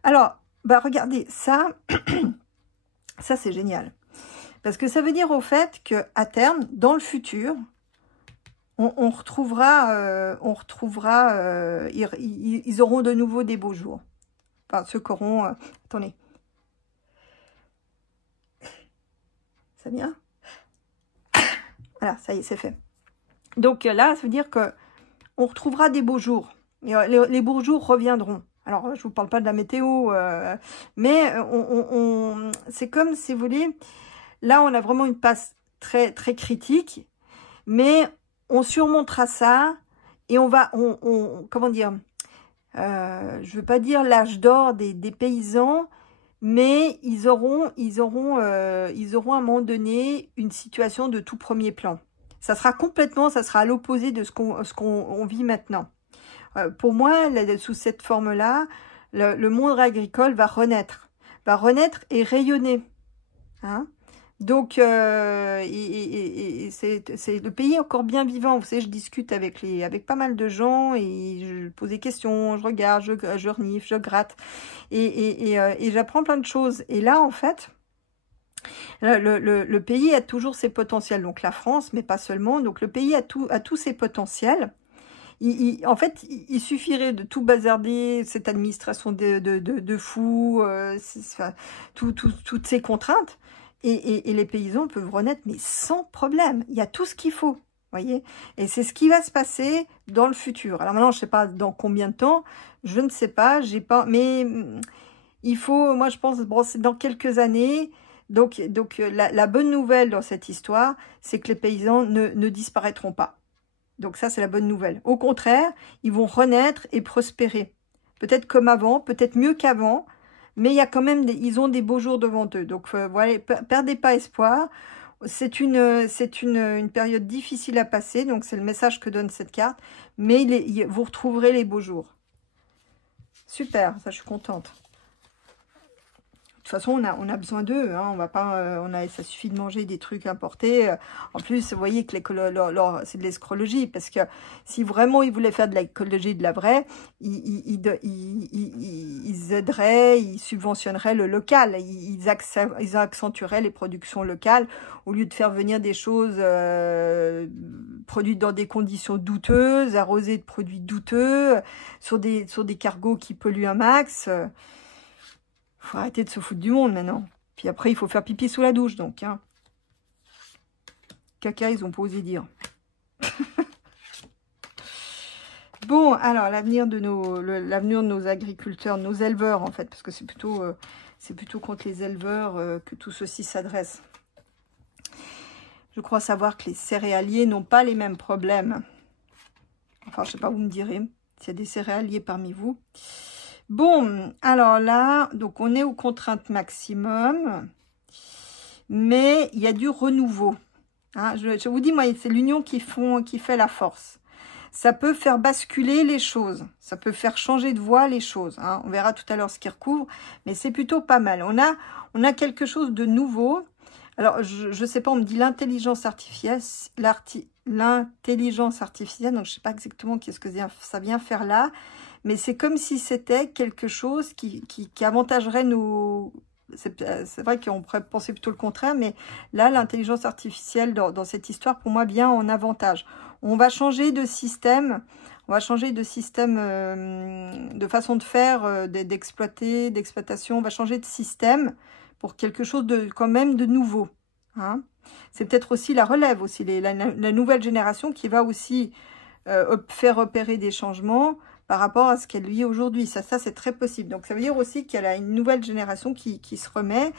Alors, bah regardez, ça, ça c'est génial. Parce que ça veut dire au fait qu'à terme, dans le futur, ils auront de nouveau des beaux jours. Enfin, ceux qui auront... attendez. Ça vient? Voilà, ça y est, c'est fait. Donc là, ça veut dire que on retrouvera des beaux jours. Les beaux jours reviendront. Alors, je vous parle pas de la météo, mais c'est comme si vous voulez, là, on a vraiment une passe très, très critique, mais on surmontera ça et on va, comment dire, je veux pas dire l'âge d'or des paysans, mais ils auront à un moment donné une situation de tout premier plan. Ça sera à l'opposé de ce qu'on vit maintenant. Pour moi, sous cette forme-là, le monde agricole va renaître et rayonner. Hein. Donc, le pays est encore bien vivant. Vous savez, je discute avec pas mal de gens et je pose des questions, je regarde, je renifle, je gratte et j'apprends plein de choses. Et là, en fait, le pays a toujours ses potentiels. Donc la France, mais pas seulement. Donc le pays a tous ses potentiels. En fait, il suffirait de tout bazarder, cette administration de fous, toutes ces contraintes, et les paysans peuvent renaître, mais sans problème. Il y a tout ce qu'il faut, voyez. Et c'est ce qui va se passer dans le futur. Alors maintenant, je ne sais pas dans combien de temps, je ne sais pas, mais il faut, moi je pense, bon, c'est dans quelques années. Donc la bonne nouvelle dans cette histoire, c'est que les paysans ne disparaîtront pas. Donc ça, c'est la bonne nouvelle. Au contraire, ils vont renaître et prospérer. Peut-être comme avant, peut-être mieux qu'avant, mais il y a quand même ils ont des beaux jours devant eux. Donc voilà, perdez pas espoir. C'est une période difficile à passer, donc c'est le message que donne cette carte. Mais vous retrouverez les beaux jours. Super, ça je suis contente. De toute façon, on a besoin d'eux. Hein, on va pas, ça suffit de manger des trucs importés. En plus, vous voyez que c'est de l'escrologie. Parce que si vraiment ils voulaient faire de l'écologie de la vraie, ils aideraient, ils subventionneraient le local. Ils accentueraient les productions locales au lieu de faire venir des choses produites dans des conditions douteuses, arrosées de produits douteux, sur des cargos qui polluent un max. Faut arrêter de se foutre du monde maintenant. Puis après, il faut faire pipi sous la douche, donc. Hein. Caca, ils ont pas osé dire. Bon, alors, l'avenir de nos agriculteurs, nos éleveurs, en fait, parce que c'est plutôt contre les éleveurs que tout ceci s'adresse. Je crois savoir que les céréaliers n'ont pas les mêmes problèmes. Enfin, je sais pas, vous me direz, s'il y a des céréaliers parmi vous. Bon, alors là, donc on est aux contraintes maximum, mais il y a du renouveau. Hein, je vous dis, moi, c'est l'union qui fait la force. Ça peut faire basculer les choses, ça peut faire changer de voie les choses. Hein. On verra tout à l'heure ce qui recouvre, mais c'est plutôt pas mal. On a quelque chose de nouveau. Alors, je sais pas, on me dit l'intelligence artificielle, donc je sais pas exactement qu'est-ce que ça vient faire là. Mais c'est comme si c'était quelque chose qui avantagerait nos... C'est vrai qu'on pourrait penser plutôt le contraire, mais là, l'intelligence artificielle dans cette histoire, pour moi, vient en avantage. On va changer de système, de façon de faire, d'exploitation. On va changer de système pour quelque chose quand même de nouveau. Hein. C'est peut-être aussi la relève, aussi la nouvelle génération qui va aussi faire opérer des changements par rapport à ce qu'elle vit aujourd'hui. Ça c'est très possible. Donc, ça veut dire aussi qu'il y a une nouvelle génération qui se remet.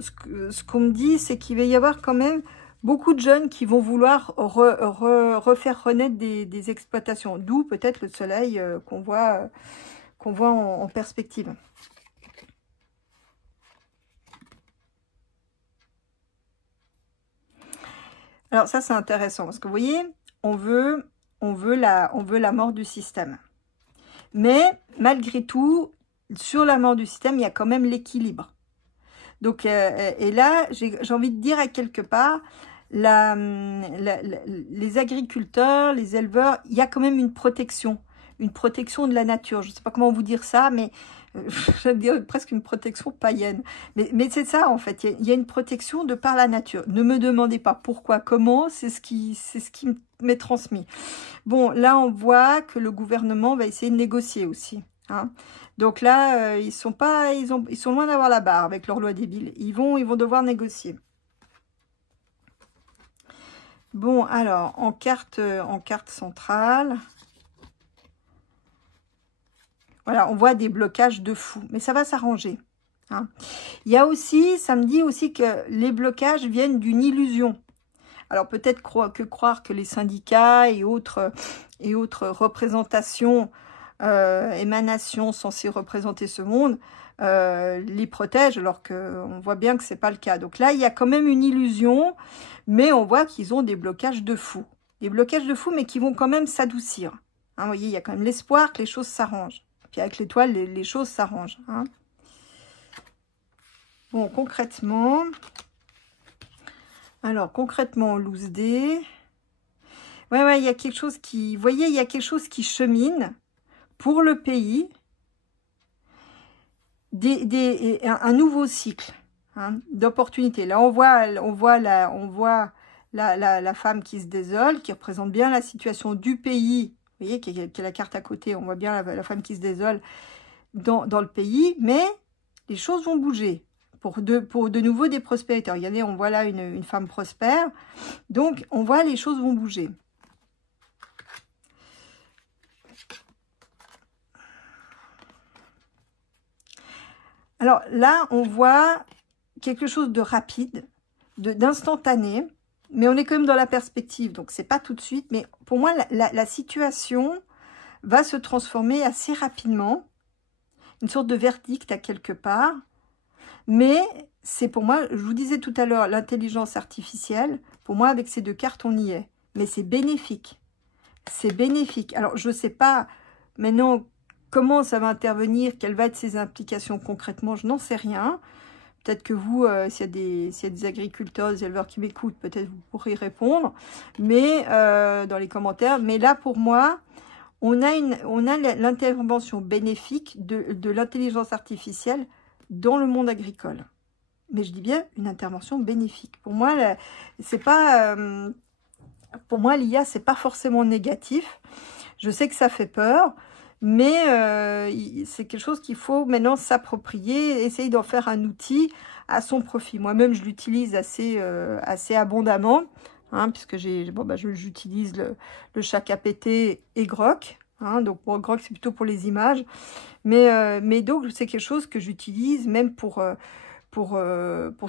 Ce qu'on me dit, c'est qu'il va y avoir quand même beaucoup de jeunes qui vont vouloir refaire renaître des exploitations. D'où peut-être le soleil qu'on voit en perspective. Alors, ça, c'est intéressant. Parce que, vous voyez, on veut la mort du système. Mais malgré tout, sur la mort du système, il y a quand même l'équilibre. Donc, et là, j'ai envie de dire à quelque part, les agriculteurs, les éleveurs, il y a quand même une protection de la nature. Je ne sais pas comment vous dire ça, mais je veux dire presque une protection païenne. Mais c'est ça, en fait. Il y a une protection de par la nature. Ne me demandez pas pourquoi, comment, c'est ce qui m'est transmis. Bon, là, on voit que le gouvernement va essayer de négocier aussi. Hein. Donc là, ils sont loin d'avoir la barre avec leur loi débile. Ils vont devoir négocier. Bon, alors, en carte centrale... Voilà, on voit des blocages de fou, mais ça va s'arranger. Hein. Il y a aussi, ça me dit aussi que les blocages viennent d'une illusion. Alors peut-être croire que les syndicats et autres représentations, émanations censées représenter ce monde, les protègent, alors qu'on voit bien que c'est pas le cas. Donc là, il y a quand même une illusion, mais on voit qu'ils ont des blocages de fou. Des blocages de fou, mais qui vont quand même s'adoucir. Hein, vous voyez, il y a quand même l'espoir que les choses s'arrangent. Puis avec l'étoile, les choses s'arrangent. Hein. Bon, concrètement... Alors, concrètement, loose dé. Ouais, il y a quelque chose qui... Vous voyez, il y a quelque chose qui chemine pour le pays. Un nouveau cycle hein, d'opportunités. Là, on voit la femme qui se désole, qui représente bien la situation du pays. Vous voyez, qui est la carte à côté, on voit bien la femme qui se désole dans le pays, mais les choses vont bouger pour de nouveau des prospérités. Regardez, on voit là une femme prospère, donc on voit les choses vont bouger. Alors là, on voit quelque chose de rapide, d'instantané, mais on est quand même dans la perspective, donc c'est pas tout de suite. Mais pour moi, la situation va se transformer assez rapidement. Une sorte de verdict à quelque part. Mais c'est pour moi, je vous disais tout à l'heure, l'intelligence artificielle, pour moi, avec ces deux cartes, on y est. Mais c'est bénéfique. C'est bénéfique. Alors, je ne sais pas maintenant comment ça va intervenir, quelles vont être ses implications concrètement, je n'en sais rien. Peut-être que vous, s'il y a des agriculteurs, des éleveurs qui m'écoutent, peut-être vous pourrez répondre, mais dans les commentaires. Mais là, pour moi, on a l'intervention bénéfique de l'intelligence artificielle dans le monde agricole. Mais je dis bien une intervention bénéfique. Pour moi, c'est pas, pour moi, l'IA, c'est pas forcément négatif. Je sais que ça fait peur. Mais c'est quelque chose qu'il faut maintenant s'approprier, essayer d'en faire un outil à son profit. Moi-même, je l'utilise assez abondamment, hein, puisque j'utilise le chat KPT et Grok. Hein, donc, bon, Grok, c'est plutôt pour les images. Mais donc, c'est quelque chose que j'utilise même pour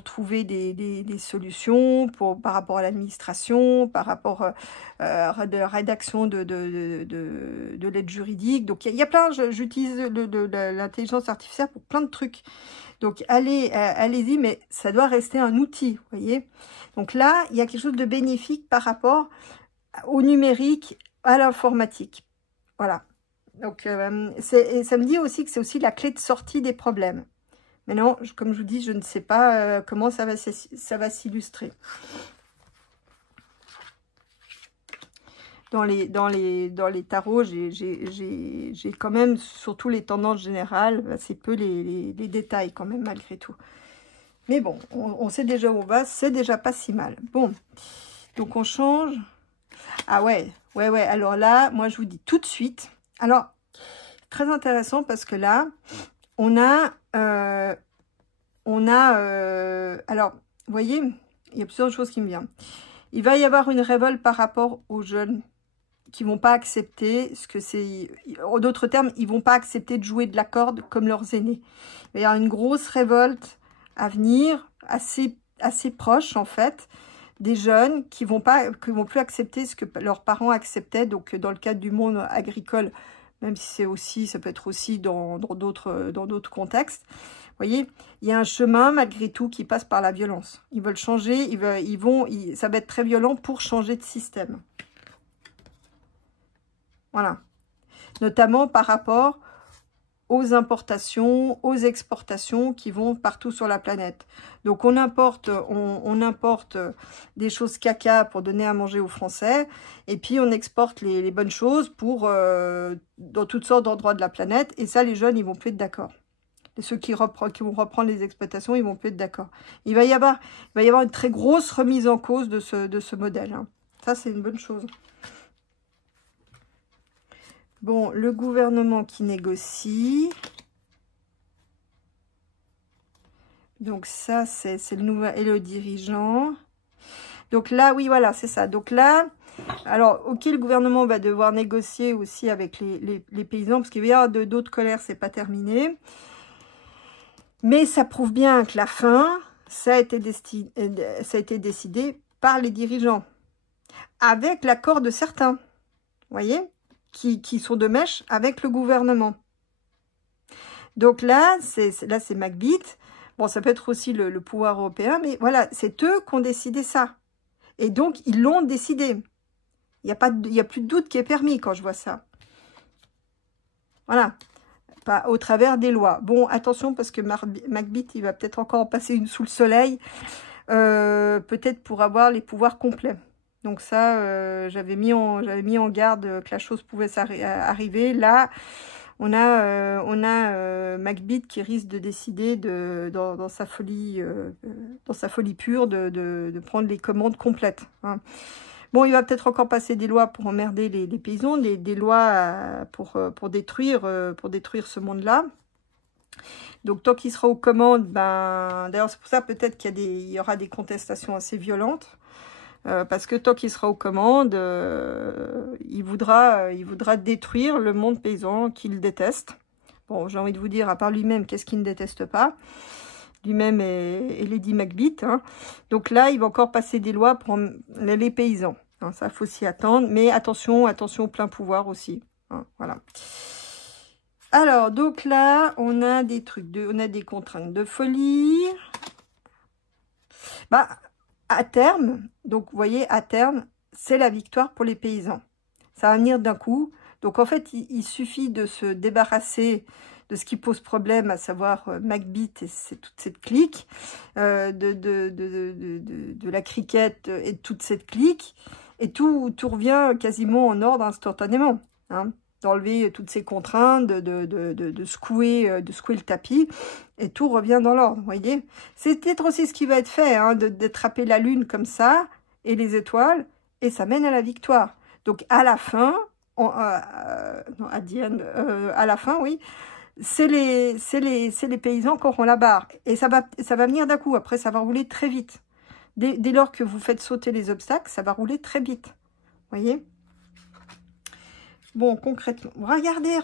trouver des solutions par rapport à l'administration, par rapport à la rédaction de l'aide juridique. Donc, il y a plein, j'utilise l'intelligence artificielle pour plein de trucs. Donc, allez-y, mais ça doit rester un outil, vous voyez. Donc là, il y a quelque chose de bénéfique par rapport au numérique, à l'informatique. Voilà. Donc, ça me dit aussi que c'est aussi la clé de sortie des problèmes. Mais non, comme je vous dis, je ne sais pas comment ça va s'illustrer. Dans les tarots, j'ai quand même, surtout les tendances générales, assez peu les détails quand même, malgré tout. Mais bon, on sait déjà où on va, c'est déjà pas si mal. Bon, donc on change. Ah ouais, alors là, moi je vous dis tout de suite. Alors, très intéressant parce que là, on a, alors, vous voyez, il y a plusieurs choses qui me viennent. Il va y avoir une révolte par rapport aux jeunes qui vont pas accepter ce que c'est. En d'autres termes, ils vont pas accepter de jouer de la corde comme leurs aînés. Il va y avoir une grosse révolte à venir, assez proche en fait, des jeunes qui vont plus accepter ce que leurs parents acceptaient. Donc, dans le cadre du monde agricole, même si ça peut être aussi dans d'autres contextes. Vous voyez, il y a un chemin malgré tout qui passe par la violence. Ils veulent changer, ça va être très violent pour changer de système. Voilà. Notamment par rapport aux importations, aux exportations qui vont partout sur la planète. Donc on importe des choses caca pour donner à manger aux Français, et puis on exporte les bonnes choses dans toutes sortes d'endroits de la planète, et ça les jeunes ils vont plus être d'accord. Et ceux qui vont reprendre les exploitations, ils vont plus être d'accord. Il va y avoir une très grosse remise en cause de ce modèle. Hein. Ça, c'est une bonne chose. Bon, le gouvernement qui négocie. Donc ça, c'est le nouvel et le dirigeant. Donc là, oui, voilà, c'est ça. Donc là, alors, ok, le gouvernement va devoir négocier aussi avec les paysans, parce qu'il va y avoir d'autres colères, c'est pas terminé. Mais ça prouve bien que la fin, ça a été décidé par les dirigeants, avec l'accord de certains, vous voyez, qui sont de mèche avec le gouvernement. Donc là, c'est Macbeth. Bon, ça peut être aussi le pouvoir européen, mais voilà, c'est eux qui ont décidé ça. Et donc, ils l'ont décidé. Il n'y a plus de doute qui est permis quand je vois ça. Voilà. Pas au travers des lois. Bon, attention, parce que Macbeth, il va peut-être encore en passer une sous le soleil. Peut-être pour avoir les pouvoirs complets. Donc ça, j'avais mis en garde que la chose pouvait arriver. Là, on a Macbeth qui risque de décider dans sa folie pure de prendre les commandes complètes. Hein. Bon, il va peut-être encore passer des lois pour emmerder les paysans, des lois pour détruire ce monde-là. Donc, tant qu'il sera aux commandes, ben, d'ailleurs, c'est pour ça peut-être qu'il y aura des contestations assez violentes. Parce que tant qu'il sera aux commandes, il voudra détruire le monde paysan qu'il déteste. Bon, j'ai envie de vous dire, à part lui-même, qu'est-ce qu'il ne déteste pas? Lui-même et Lady Macbeth. Hein. Donc là, il va encore passer des lois pour les paysans. Hein, ça, il faut s'y attendre. Mais attention au plein pouvoir aussi. Hein, voilà. Alors, donc là, on a des trucs, on a des contraintes de folie. Bah, à terme, donc vous voyez, à terme, c'est la victoire pour les paysans. Ça va venir d'un coup. Donc en fait, il suffit de se débarrasser de ce qui pose problème, à savoir Macbeth et toute cette clique, de la cricket et de toute cette clique, et tout revient quasiment en ordre instantanément. Hein, d'enlever toutes ces contraintes, de secouer le tapis, et tout revient dans l'ordre, vous voyez. C'est peut-être aussi ce qui va être fait, hein, d'attraper la lune comme ça, et les étoiles, et ça mène à la victoire. Donc à la fin, à la fin, oui, c'est les paysans qui auront la barre. Et ça va venir d'un coup. Après, ça va rouler très vite. Dès lors que vous faites sauter les obstacles, ça va rouler très vite. Vous voyez? Bon, concrètement, regardez,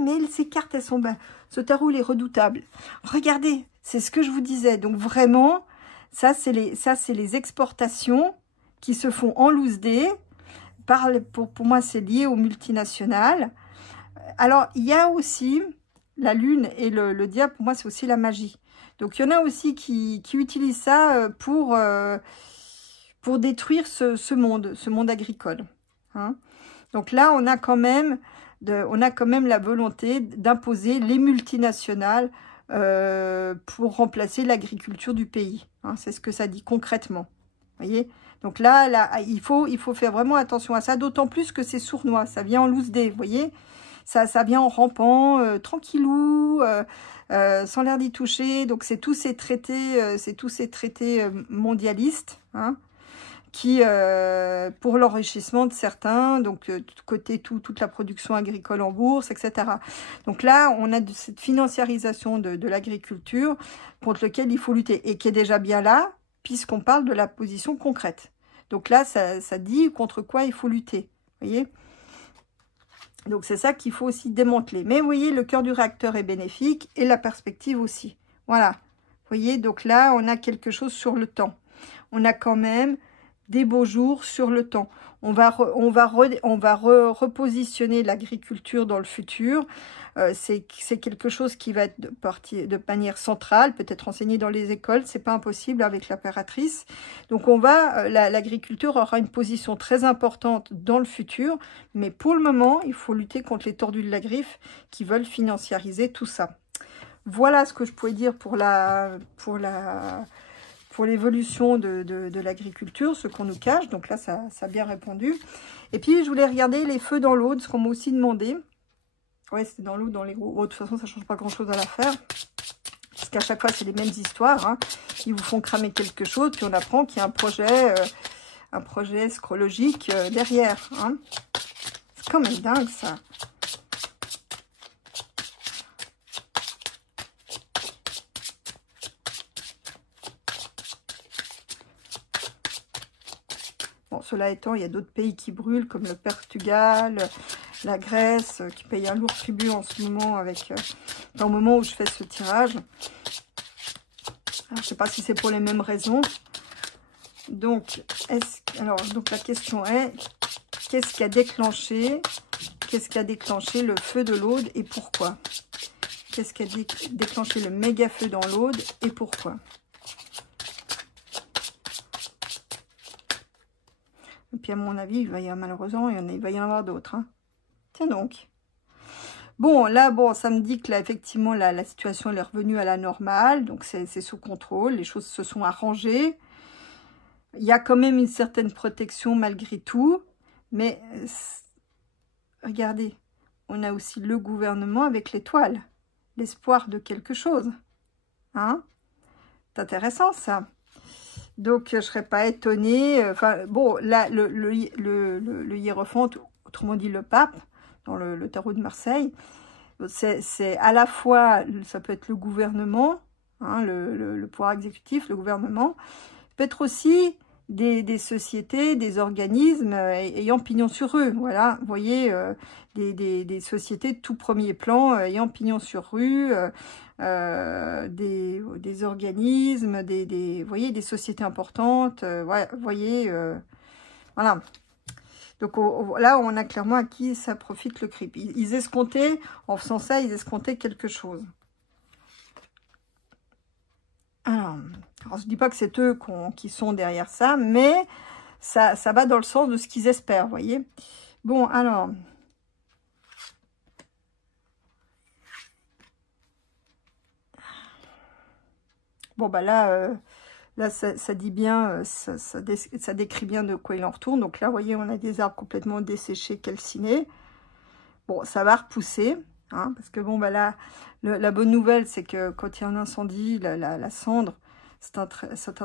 mais ces cartes, elles sont belles. Ce tarot, il est redoutable. Regardez, c'est ce que je vous disais. Donc vraiment, ça, c'est les exportations qui se font en loose day. Pour moi, c'est lié aux multinationales. Alors, il y a aussi la lune et le diable, pour moi, c'est aussi la magie. Donc, il y en a aussi qui utilisent ça pour détruire ce monde agricole. Hein. Donc là, on a quand même la volonté d'imposer les multinationales pour remplacer l'agriculture du pays. Hein, c'est ce que ça dit concrètement. Vous voyez? Donc là, il faut faire vraiment attention à ça, d'autant plus que c'est sournois. Ça vient en loose day, vous voyez? Ça vient en rampant, tranquillou, sans l'air d'y toucher. Donc c'est tous ces traités, mondialistes, hein, qui, pour l'enrichissement de certains, donc côté toute la production agricole en bourse, etc. Donc là, on a cette financiarisation de l'agriculture contre laquelle il faut lutter, et qui est déjà bien là, puisqu'on parle de la position concrète. Donc là, ça dit contre quoi il faut lutter, vous voyez? Donc c'est ça qu'il faut aussi démanteler. Mais vous voyez, le cœur du réacteur est bénéfique, et la perspective aussi. Voilà, vous voyez, donc là, on a quelque chose sur le temps. On a quand même des beaux jours sur le temps. On va repositionner l'agriculture dans le futur. C'est quelque chose qui va être de manière centrale, peut-être enseigné dans les écoles. C'est pas impossible avec l'impératrice. Donc l'agriculture aura une position très importante dans le futur. Mais pour le moment, il faut lutter contre les tordus de la griffe qui veulent financiariser tout ça. Voilà ce que je pouvais dire pour l'évolution de l'agriculture, ce qu'on nous cache. Donc là, ça a bien répondu. Et puis, je voulais regarder les feux dans l'eau, ce qu'on m'a aussi demandé. Ouais, c'est dans l'eau, dans les gros. Oh, de toute façon, ça ne change pas grand-chose à l'affaire. qu'à chaque fois, c'est les mêmes histoires. Hein. Ils vous font cramer quelque chose, puis on apprend qu'il y a un projet escrologique derrière. Hein. C'est quand même dingue, ça. Bon, cela étant, il y a d'autres pays qui brûlent, comme le Portugal, la Grèce, qui paye un lourd tribut en ce moment, dans le moment où je fais ce tirage. Alors, je ne sais pas si c'est pour les mêmes raisons. Donc, donc la question est, qu'est-ce qui a déclenché le feu de l'Aude et pourquoi? Qu'est-ce qui a déclenché le méga feu dans l'Aude et pourquoi? Et puis à mon avis, malheureusement, il va y en avoir d'autres. Hein. Tiens donc. Bon, là, ça me dit que là, effectivement, la situation elle est revenue à la normale. Donc, c'est sous contrôle. Les choses se sont arrangées. Il y a quand même une certaine protection malgré tout. Mais, regardez, on a aussi le gouvernement avec l'étoile. L'espoir de quelque chose. Hein? C'est intéressant, ça. Donc, je ne serais pas étonnée. Enfin, bon, là, le hiérophant, autrement dit le pape, dans le tarot de Marseille, c'est à la fois, ça peut être le gouvernement, hein, le pouvoir exécutif, le gouvernement, peut être aussi des sociétés, des organismes ayant pignon sur rue. Voilà, vous voyez, des sociétés de tout premier plan ayant pignon sur rue, des organismes, vous voyez, des sociétés importantes, ouais, vous voyez, voilà. Donc là, on a clairement à qui ça profite le creep. Ils escomptaient, en faisant ça, ils escomptaient quelque chose. Alors je ne dis pas que c'est eux qui sont derrière ça, mais ça va dans le sens de ce qu'ils espèrent, vous voyez. Bon, alors... Bon, bah là, ça dit bien, ça décrit bien de quoi il en retourne. Donc là, vous voyez, on a des arbres complètement desséchés, calcinés. Bon, ça va repousser, hein, parce que bon, bah là, la bonne nouvelle, c'est que quand il y a un incendie, la cendre, c'est un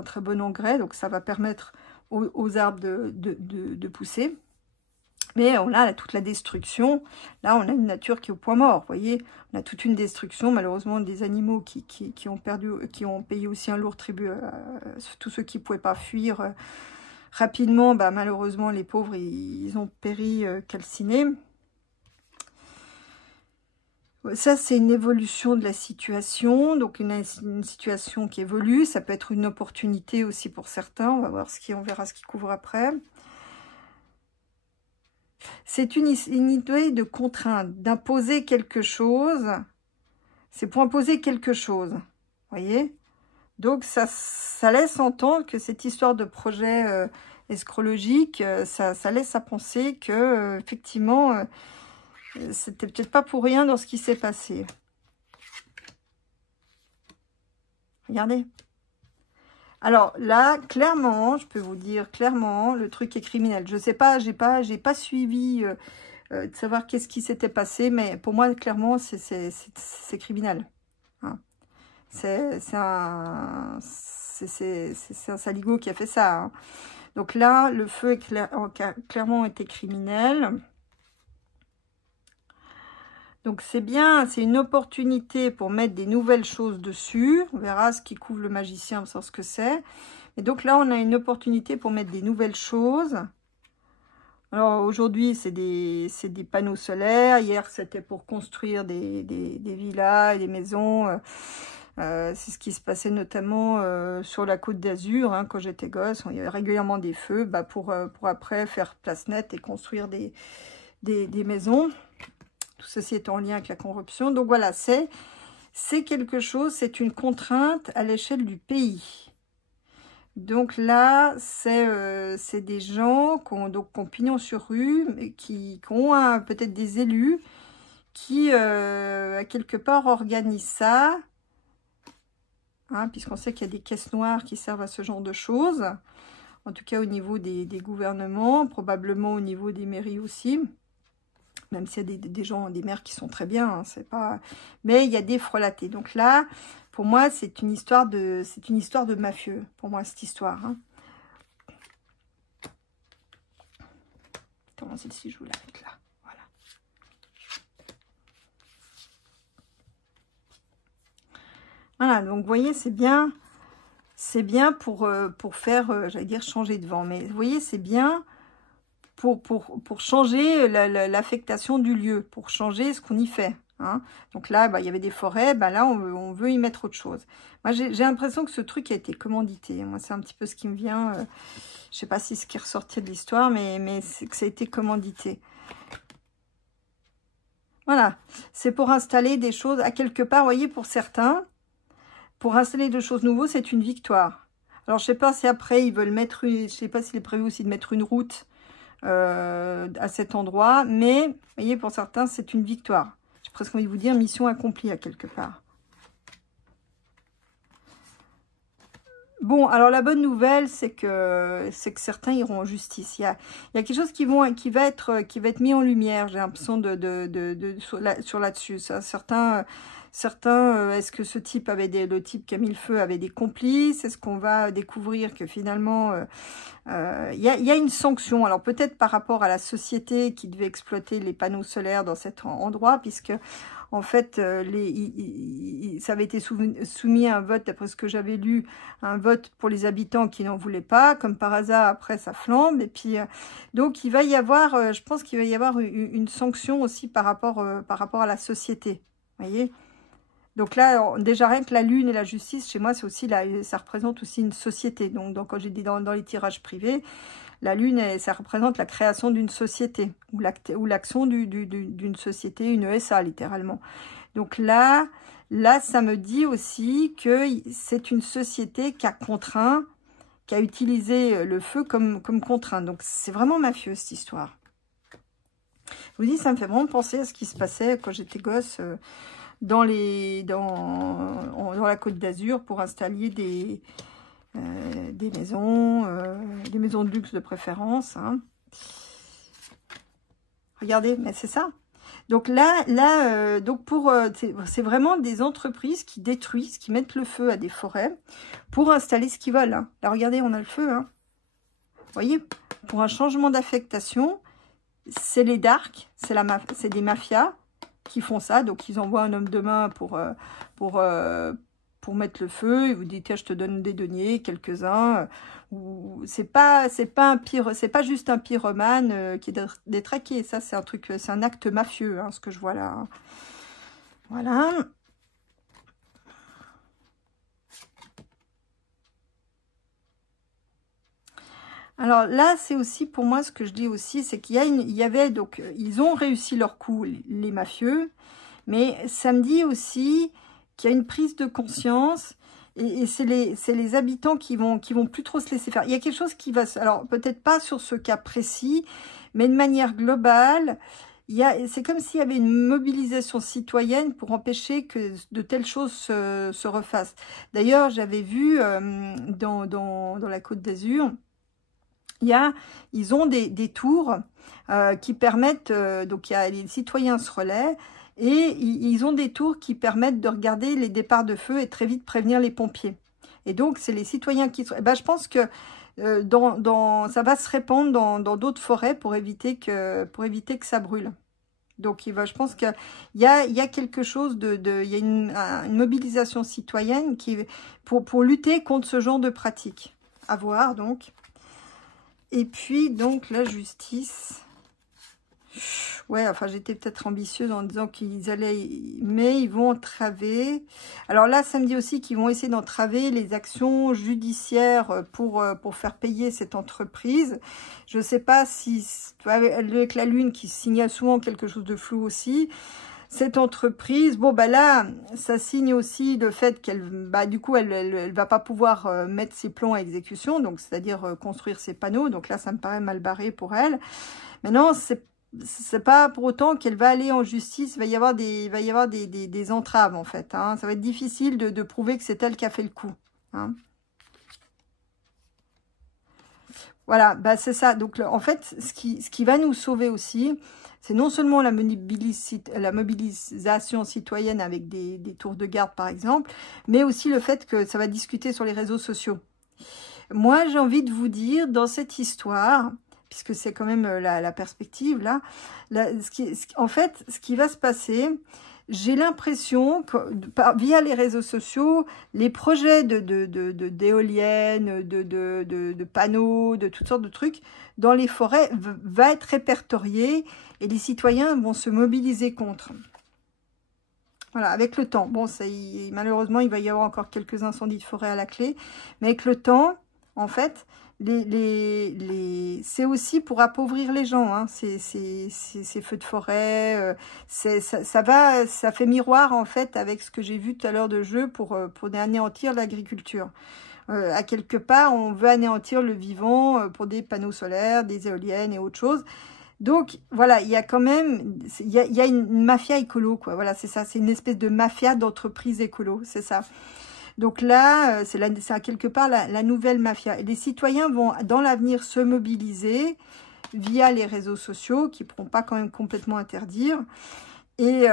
très bon engrais. Donc ça va permettre aux arbres de pousser. Mais on a toute la destruction. Là, on a une nature qui est au point mort. Vous voyez, on a toute une destruction. Malheureusement, des animaux qui ont payé aussi un lourd tribut. Tous ceux qui ne pouvaient pas fuir rapidement, bah, malheureusement, les pauvres, ils ont péri calcinés. Ça, c'est une évolution de la situation. Donc, une situation qui évolue. Ça peut être une opportunité aussi pour certains. On verra ce qui couvre après. C'est une idée de contrainte, d'imposer quelque chose. C'est pour imposer quelque chose. Vous voyez? Donc, ça laisse entendre que cette histoire de projet escrologique, ça laisse à penser que, effectivement, c'était peut-être pas pour rien dans ce qui s'est passé. Regardez. Alors là, clairement, je peux vous dire clairement, le truc est criminel. Je sais pas, j'ai pas suivi de savoir qu'est-ce qui s'était passé, mais pour moi, clairement, c'est criminel. Hein. C'est un saligo qui a fait ça. Hein. Donc là, le feu a clairement été criminel. Donc c'est bien, c'est une opportunité pour mettre des nouvelles choses dessus. On verra ce qui couvre le magicien, on sait ce que c'est. Et donc là, on a une opportunité pour mettre des nouvelles choses. Alors aujourd'hui, c'est des panneaux solaires. Hier, c'était pour construire des villas et des maisons. C'est ce qui se passait notamment sur la Côte d'Azur. Hein, quand j'étais gosse, il y avait régulièrement des feux pour après faire place nette et construire des maisons. Tout ceci est en lien avec la corruption. Donc voilà, c'est quelque chose, c'est une contrainte à l'échelle du pays. Donc là, c'est des gens qui ont pignon sur rue, mais qui ont peut-être des élus qui, quelque part, organisent ça. Hein, puisqu'on sait qu'il y a des caisses noires qui servent à ce genre de choses. En tout cas, au niveau des gouvernements, probablement au niveau des mairies aussi. Même s'il y a des gens, des mères qui sont très bien, hein, c'est pas... Mais il y a des frelatés. Donc là, pour moi, c'est une histoire de mafieux, pour moi, cette histoire. Hein. Comment celle-ci, je vous la mets là. Voilà. Voilà, donc vous voyez, c'est bien pour faire, j'allais dire, changer de vent. Mais vous voyez, c'est bien pour changer l'affectation du lieu, pour changer ce qu'on y fait. Hein. Donc là, bah, il y avait des forêts, bah, là, on veut y mettre autre chose. Moi, j'ai l'impression que ce truc a été commandité. Moi, c'est un petit peu ce qui me vient. Je sais pas si ce qui est ressorti de l'histoire, mais c'est que ça a été commandité. Voilà, c'est pour installer des choses à quelque part, vous voyez, pour certains, pour installer des choses nouvelles, c'est une victoire. Alors, je sais pas si après, ils veulent mettre, je sais pas s'il est prévu aussi de mettre une route à cet endroit, mais, vous voyez, pour certains, c'est une victoire. J'ai presque envie de vous dire mission accomplie à quelque part. Bon, alors la bonne nouvelle, c'est que certains iront en justice. Il y a quelque chose qui va être mis en lumière. J'ai l'impression sur là-dessus. Certains, est-ce que ce type le type qui a mis le feu avait des complices? Est-ce qu'on va découvrir que finalement il y a une sanction? Alors peut-être par rapport à la société qui devait exploiter les panneaux solaires dans cet endroit, puisque en fait, ça avait été soumis à un vote, d'après ce que j'avais lu, un vote pour les habitants qui n'en voulaient pas. Comme par hasard, après, ça flambe. Et puis, donc, il va y avoir, je pense qu'il va y avoir une sanction aussi par rapport à la société. Vous voyez? Donc là, déjà, rien que la lune et la justice, chez moi, c'est aussi ça représente aussi une société. Donc quand j'ai dit dans les tirages privés, la lune, ça représente la création d'une société, ou l'action d'une société, une ESA, littéralement. Donc là, ça me dit aussi que c'est une société qui a contraint, qui a utilisé le feu comme contrainte. Donc c'est vraiment mafieux, cette histoire. Je vous dis, ça me fait vraiment penser à ce qui se passait quand j'étais gosse dans la Côte d'Azur pour installer des maisons de luxe de préférence. Hein. Regardez, mais c'est ça. Donc là, c'est vraiment des entreprises qui détruisent, qui mettent le feu à des forêts pour installer ce qu'ils veulent. Hein. Là, regardez, on a le feu. Hein. Vous voyez, pour un changement d'affectation, c'est les darks, c'est des mafias qui font ça. Donc, ils envoient un homme de main pour mettre le feu. Ils vous disent, tiens, je te donne des deniers, quelques-uns. C'est pas juste un pyromane qui est détraqué. Ça, c'est un acte mafieux, hein, ce que je vois là. Hein. Voilà. Alors là, c'est aussi pour moi ce que je dis aussi, c'est qu'il y avait donc ils ont réussi leur coup, les mafieux, mais ça me dit aussi qu'il y a une prise de conscience et c'est les habitants qui vont plus trop se laisser faire. Il y a quelque chose qui va, alors peut-être pas sur ce cas précis, mais de manière globale, c'est comme s'il y avait une mobilisation citoyenne pour empêcher que de telles choses se refassent. D'ailleurs, j'avais vu dans la Côte d'Azur, ils ont des tours qui permettent, donc les citoyens se relaient, et ils ont des tours qui permettent de regarder les départs de feu et très vite prévenir les pompiers. Et donc, c'est les citoyens qui... je pense que ça va se répandre dans d'autres forêts pour éviter que ça brûle. Donc, je pense qu'il y a quelque chose il y a une mobilisation citoyenne pour lutter contre ce genre de pratique. À voir, donc. Et puis, donc, la justice. Ouais, enfin, j'étais peut-être ambitieuse en disant qu'ils allaient... Mais ils vont entraver... Alors là, ça me dit aussi qu'ils vont essayer d'entraver les actions judiciaires pour faire payer cette entreprise. Je ne sais pas si... Avec la lune qui signale souvent quelque chose de flou aussi... Cette entreprise, bon, là, ça signe aussi le fait qu'elle, du coup, elle va pas pouvoir mettre ses plans à exécution, donc c'est-à-dire construire ses panneaux. Donc là, ça me paraît mal barré pour elle. Mais non, c'est pas pour autant qu'elle va aller en justice. Il va y avoir des entraves, en fait. Hein. Ça va être difficile de prouver que c'est elle qui a fait le coup. Hein. Voilà, bah c'est ça. Donc, en fait, ce qui va nous sauver aussi, c'est non seulement la mobilisation citoyenne avec des tours de garde, par exemple, mais aussi le fait que ça va discuter sur les réseaux sociaux. Moi, j'ai envie de vous dire, dans cette histoire, puisque c'est quand même la perspective, là, en fait, ce qui va se passer, j'ai l'impression que via les réseaux sociaux, les projets d'éoliennes, de panneaux, de toutes sortes de trucs dans les forêts va être répertorié et les citoyens vont se mobiliser contre. Voilà, avec le temps. Bon, malheureusement, il va y avoir encore quelques incendies de forêt à la clé, mais avec le temps, en fait, c'est aussi pour appauvrir les gens, hein, ces feux de forêt, ça fait miroir en fait avec ce que j'ai vu tout à l'heure de jeu pour anéantir l'agriculture. À quelque part, on veut anéantir le vivant pour des panneaux solaires, des éoliennes et autre chose. Donc voilà, il y a quand même, il y a une mafia écolo, quoi. Voilà, c'est ça, c'est une espèce de mafia d'entreprise écolo, c'est ça. Donc là, c'est à quelque part la nouvelle mafia. Et les citoyens vont, dans l'avenir, se mobiliser via les réseaux sociaux, qui ne pourront pas quand même complètement interdire. Et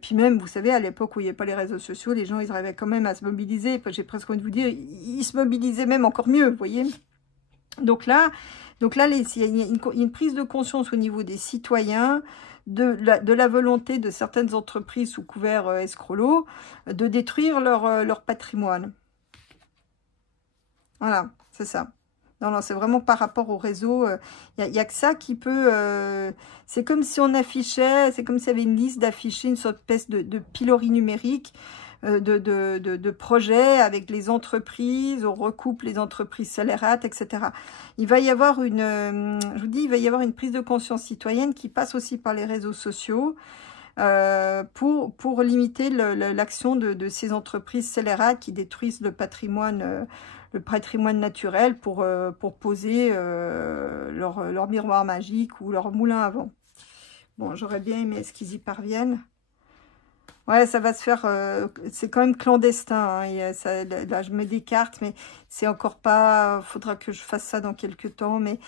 puis même, vous savez, à l'époque où il n'y avait pas les réseaux sociaux, les gens, ils arrivaient quand même à se mobiliser. J'ai presque envie de vous dire, ils se mobilisaient même encore mieux, vous voyez. Donc là, il y a une prise de conscience au niveau des citoyens, de la volonté de certaines entreprises sous couvert escrolo de détruire leur patrimoine. Voilà, c'est ça. Non, c'est vraiment par rapport au réseau. Il y a que ça qui peut... c'est comme si on affichait, c'est comme s'il y avait une liste d'afficher une sorte de pilori numérique de projets avec les entreprises, on recoupe les entreprises scélérates, etc. Il va y avoir je vous dis, il va y avoir une prise de conscience citoyenne qui passe aussi par les réseaux sociaux pour limiter l'action de ces entreprises scélérates qui détruisent le patrimoine naturel pour poser leur miroir magique ou leur moulin à vent. Bon, j'aurais bien aimé, est-ce qu'ils y parviennent? Ouais, ça va se faire, c'est quand même clandestin, hein, là, je mets des cartes, mais c'est encore pas, faudra que je fasse ça dans quelques temps, mais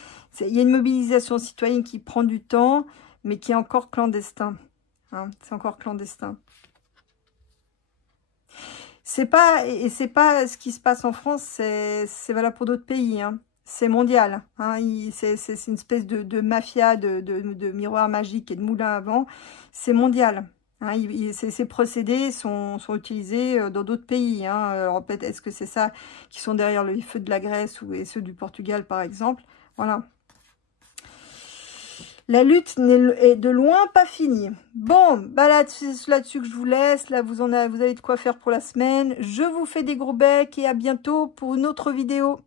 il y a une mobilisation citoyenne qui prend du temps, mais qui est encore clandestin, hein, c'est encore clandestin. C'est pas ce qui se passe en France, c'est valable pour d'autres pays, hein. C'est mondial, hein, c'est une espèce de mafia, de miroir magique et de moulin à vent, c'est mondial. Hein, ces procédés sont utilisés dans d'autres pays. Hein. Alors peut-être, est-ce que c'est ça qui sont derrière les feux de la Grèce et ceux du Portugal, par exemple? Voilà. La lutte est de loin pas finie. Bon, bah là-dessus que je vous laisse. Là, vous avez de quoi faire pour la semaine. Je vous fais des gros becs et à bientôt pour une autre vidéo.